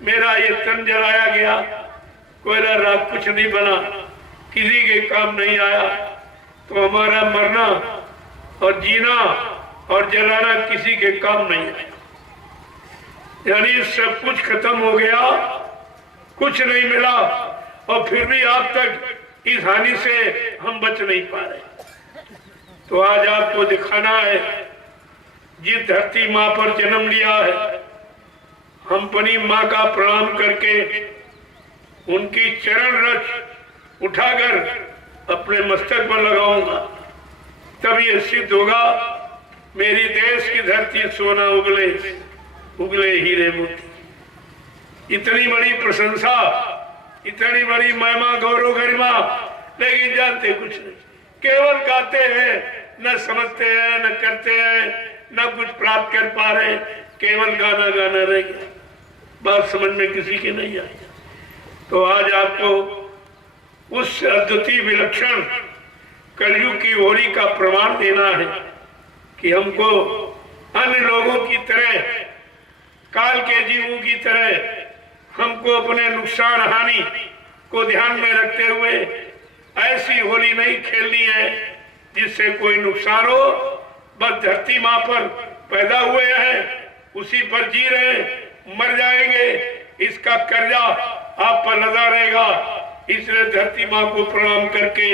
मेरा ये तन जलाया गया, कोयला राख कुछ नहीं बना, किसी के काम नहीं आया। तो हमारा मरना और जीना और जलाना किसी के काम नहीं आया। यानी सब कुछ खत्म हो गया, कुछ नहीं मिला और फिर भी आज तक इस हानि से हम बच नहीं पा रहे। तो आज आपको दिखाना है, जिस धरती माँ पर जन्म लिया है, हम अपनी माँ का प्रणाम करके उनकी चरण रज उठाकर अपने मस्तक पर लगाऊंगा, तब ये सिद्ध होगा मेरी देश की धरती सोना उगले, उगले हीरे मोती। इतनी बड़ी प्रशंसा, इतनी बड़ी महिमा, गौरव, गरिमा, लेकिन जानते कुछ नहीं, केवल गाते हैं, न समझते हैं, न करते हैं, न कुछ प्राप्त कर पा रहे, केवल गाना गाना रह गया, बात समझ में किसी की नहीं आई। तो आज आपको उस अद्वितीय विलक्षण कलयुग की होली का प्रमाण देना है कि हमको अन्य लोगों की तरह, काल के जीवों की तरह हमको अपने नुकसान हानि को ध्यान में रखते हुए ऐसी होली नहीं खेलनी है जिससे कोई नुकसान हो। बस धरती माँ पर पैदा हुए हैं, उसी पर जी रहे, मर जाएंगे, इसका कर्जा आप पर लदा रहेगा। इसलिए धरती माँ को प्रणाम करके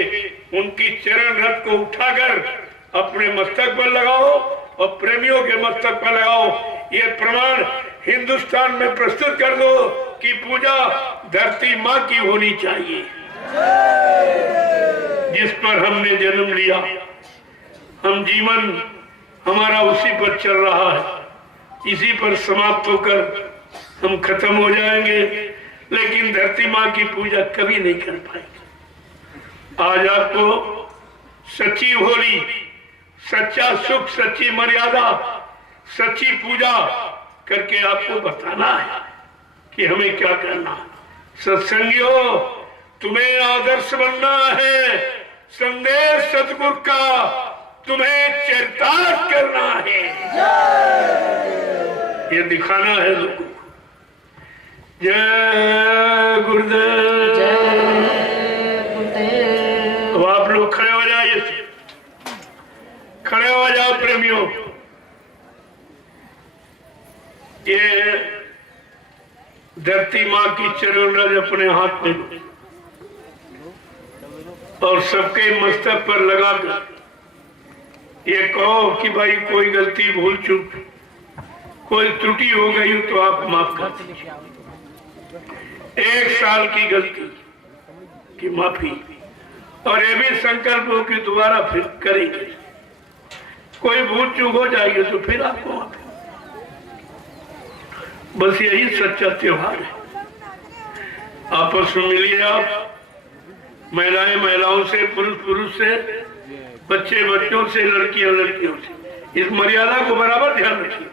उनकी चरण रथ को उठाकर अपने मस्तक पर लगाओ और प्रेमियों के मस्तक पर लगाओ। ये प्रमाण हिंदुस्तान में प्रस्तुत कर दो कि पूजा धरती माँ की होनी चाहिए, जिस पर हमने जन्म लिया। हम जीवन हमारा उसी पर चल रहा है, इसी पर समाप्त होकर हम खत्म हो जाएंगे, लेकिन धरती माँ की पूजा कभी नहीं कर पाएंगे। आज आपको सच्ची होली, सच्चा सुख, सच्ची मर्यादा, सच्ची पूजा करके आपको बताना है कि हमें क्या करना है। सत्संगियों, तुम्हें आदर्श बनना है, संदेश सतगुरु का तुम्हें चरितार्थ करना है, ये दिखाना है लोगों को। जय गुरुदेव। अब आप लोग खड़े हो जाइए, खड़े हो जाओ प्रेमियों। ये धरती माँ की चरण रज अपने हाथ में और सबके मस्तक पर लगाकर ये कहो कि भाई कोई गलती, भूल चूक, कोई त्रुटि हो गई हो तो आप माफ कर दीजिए। 1 साल की गलती की माफी, और ये भी संकल्प हो कि दोबारा फिर करेंगे। कोई भूल चूक हो जाएगी तो फिर आपको माफी। बस यही सच्चा त्योहार है। आपस में मिलिए आप, महिलाएं महिलाओं से, पुरुष पुरुष से, बच्चे बच्चों से, लड़कियां लड़कियों से। इस मर्यादा को बराबर ध्यान रखिए।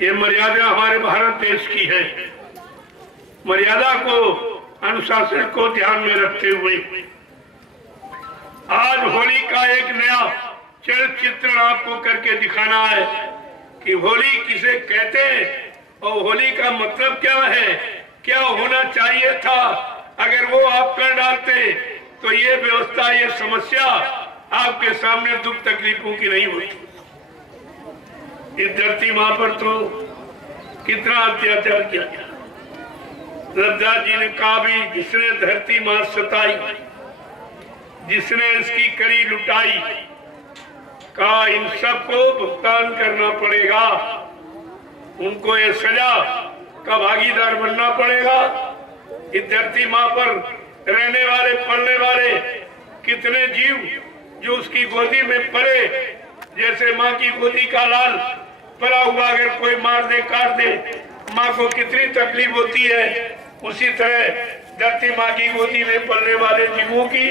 ये मर्यादा हमारे भारत देश की है। मर्यादा को, अनुशासन को ध्यान में रखते हुए आज होली का एक नया चलचित्र आपको करके दिखाना है कि होली किसे कहते हैं और होली का मतलब क्या है, क्या होना चाहिए था। अगर वो आप कर डालते तो ये व्यवस्था, ये समस्या आपके सामने दुख तकलीफों की नहीं होती। इस धरती मां पर तो कितना अत्याचार किया गया। रविदास जी ने कहा भी, जिसने धरती मां सताई, जिसने इसकी करी लुटाई, का इन सबको भुगतान करना पड़ेगा। उनको ये सजा का भागीदार बनना पड़ेगा। इस धरती मां पर रहने वाले, पलने वाले कितने जीव जो उसकी गोदी में पले, जैसे माँ की गोदी का लाल पला हुआ अगर कोई मार दे, काट दे, माँ को कितनी तकलीफ होती है, उसी तरह धरती माँ की गोदी में पलने वाले जीवों की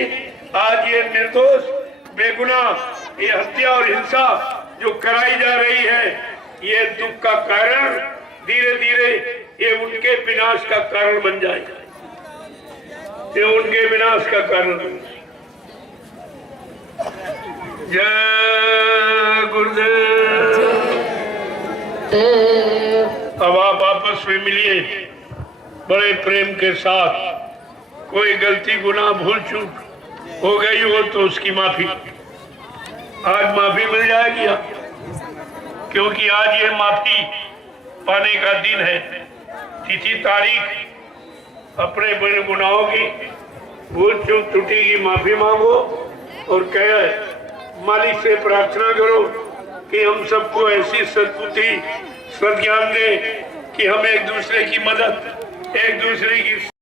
आज ये निर्दोष बेगुनाह ये हत्या और हिंसा जो कराई जा रही है, ये दुख का कारण धीरे धीरे ये उनके विनाश का कारण बन जाएगा। ये उनके विनाश का कारण बन जाएगा। जय गुरुदेव। अब आप आपस में मिलिए बड़े प्रेम के साथ। कोई गलती गुनाह भूल चूक हो गई हो तो उसकी माफी, आज माफी मिल जाएगी आप, क्योंकि आज ये माफी पाने का दिन है। तिथि तारीख अपने बड़े गुनाहों की, भूल चूक त्रुटि की माफी मांगो और कहे मालिक से प्रार्थना करो कि हम सबको ऐसी सद्बुद्धि, सद्ज्ञान दे कि हम एक दूसरे की मदद, एक दूसरे की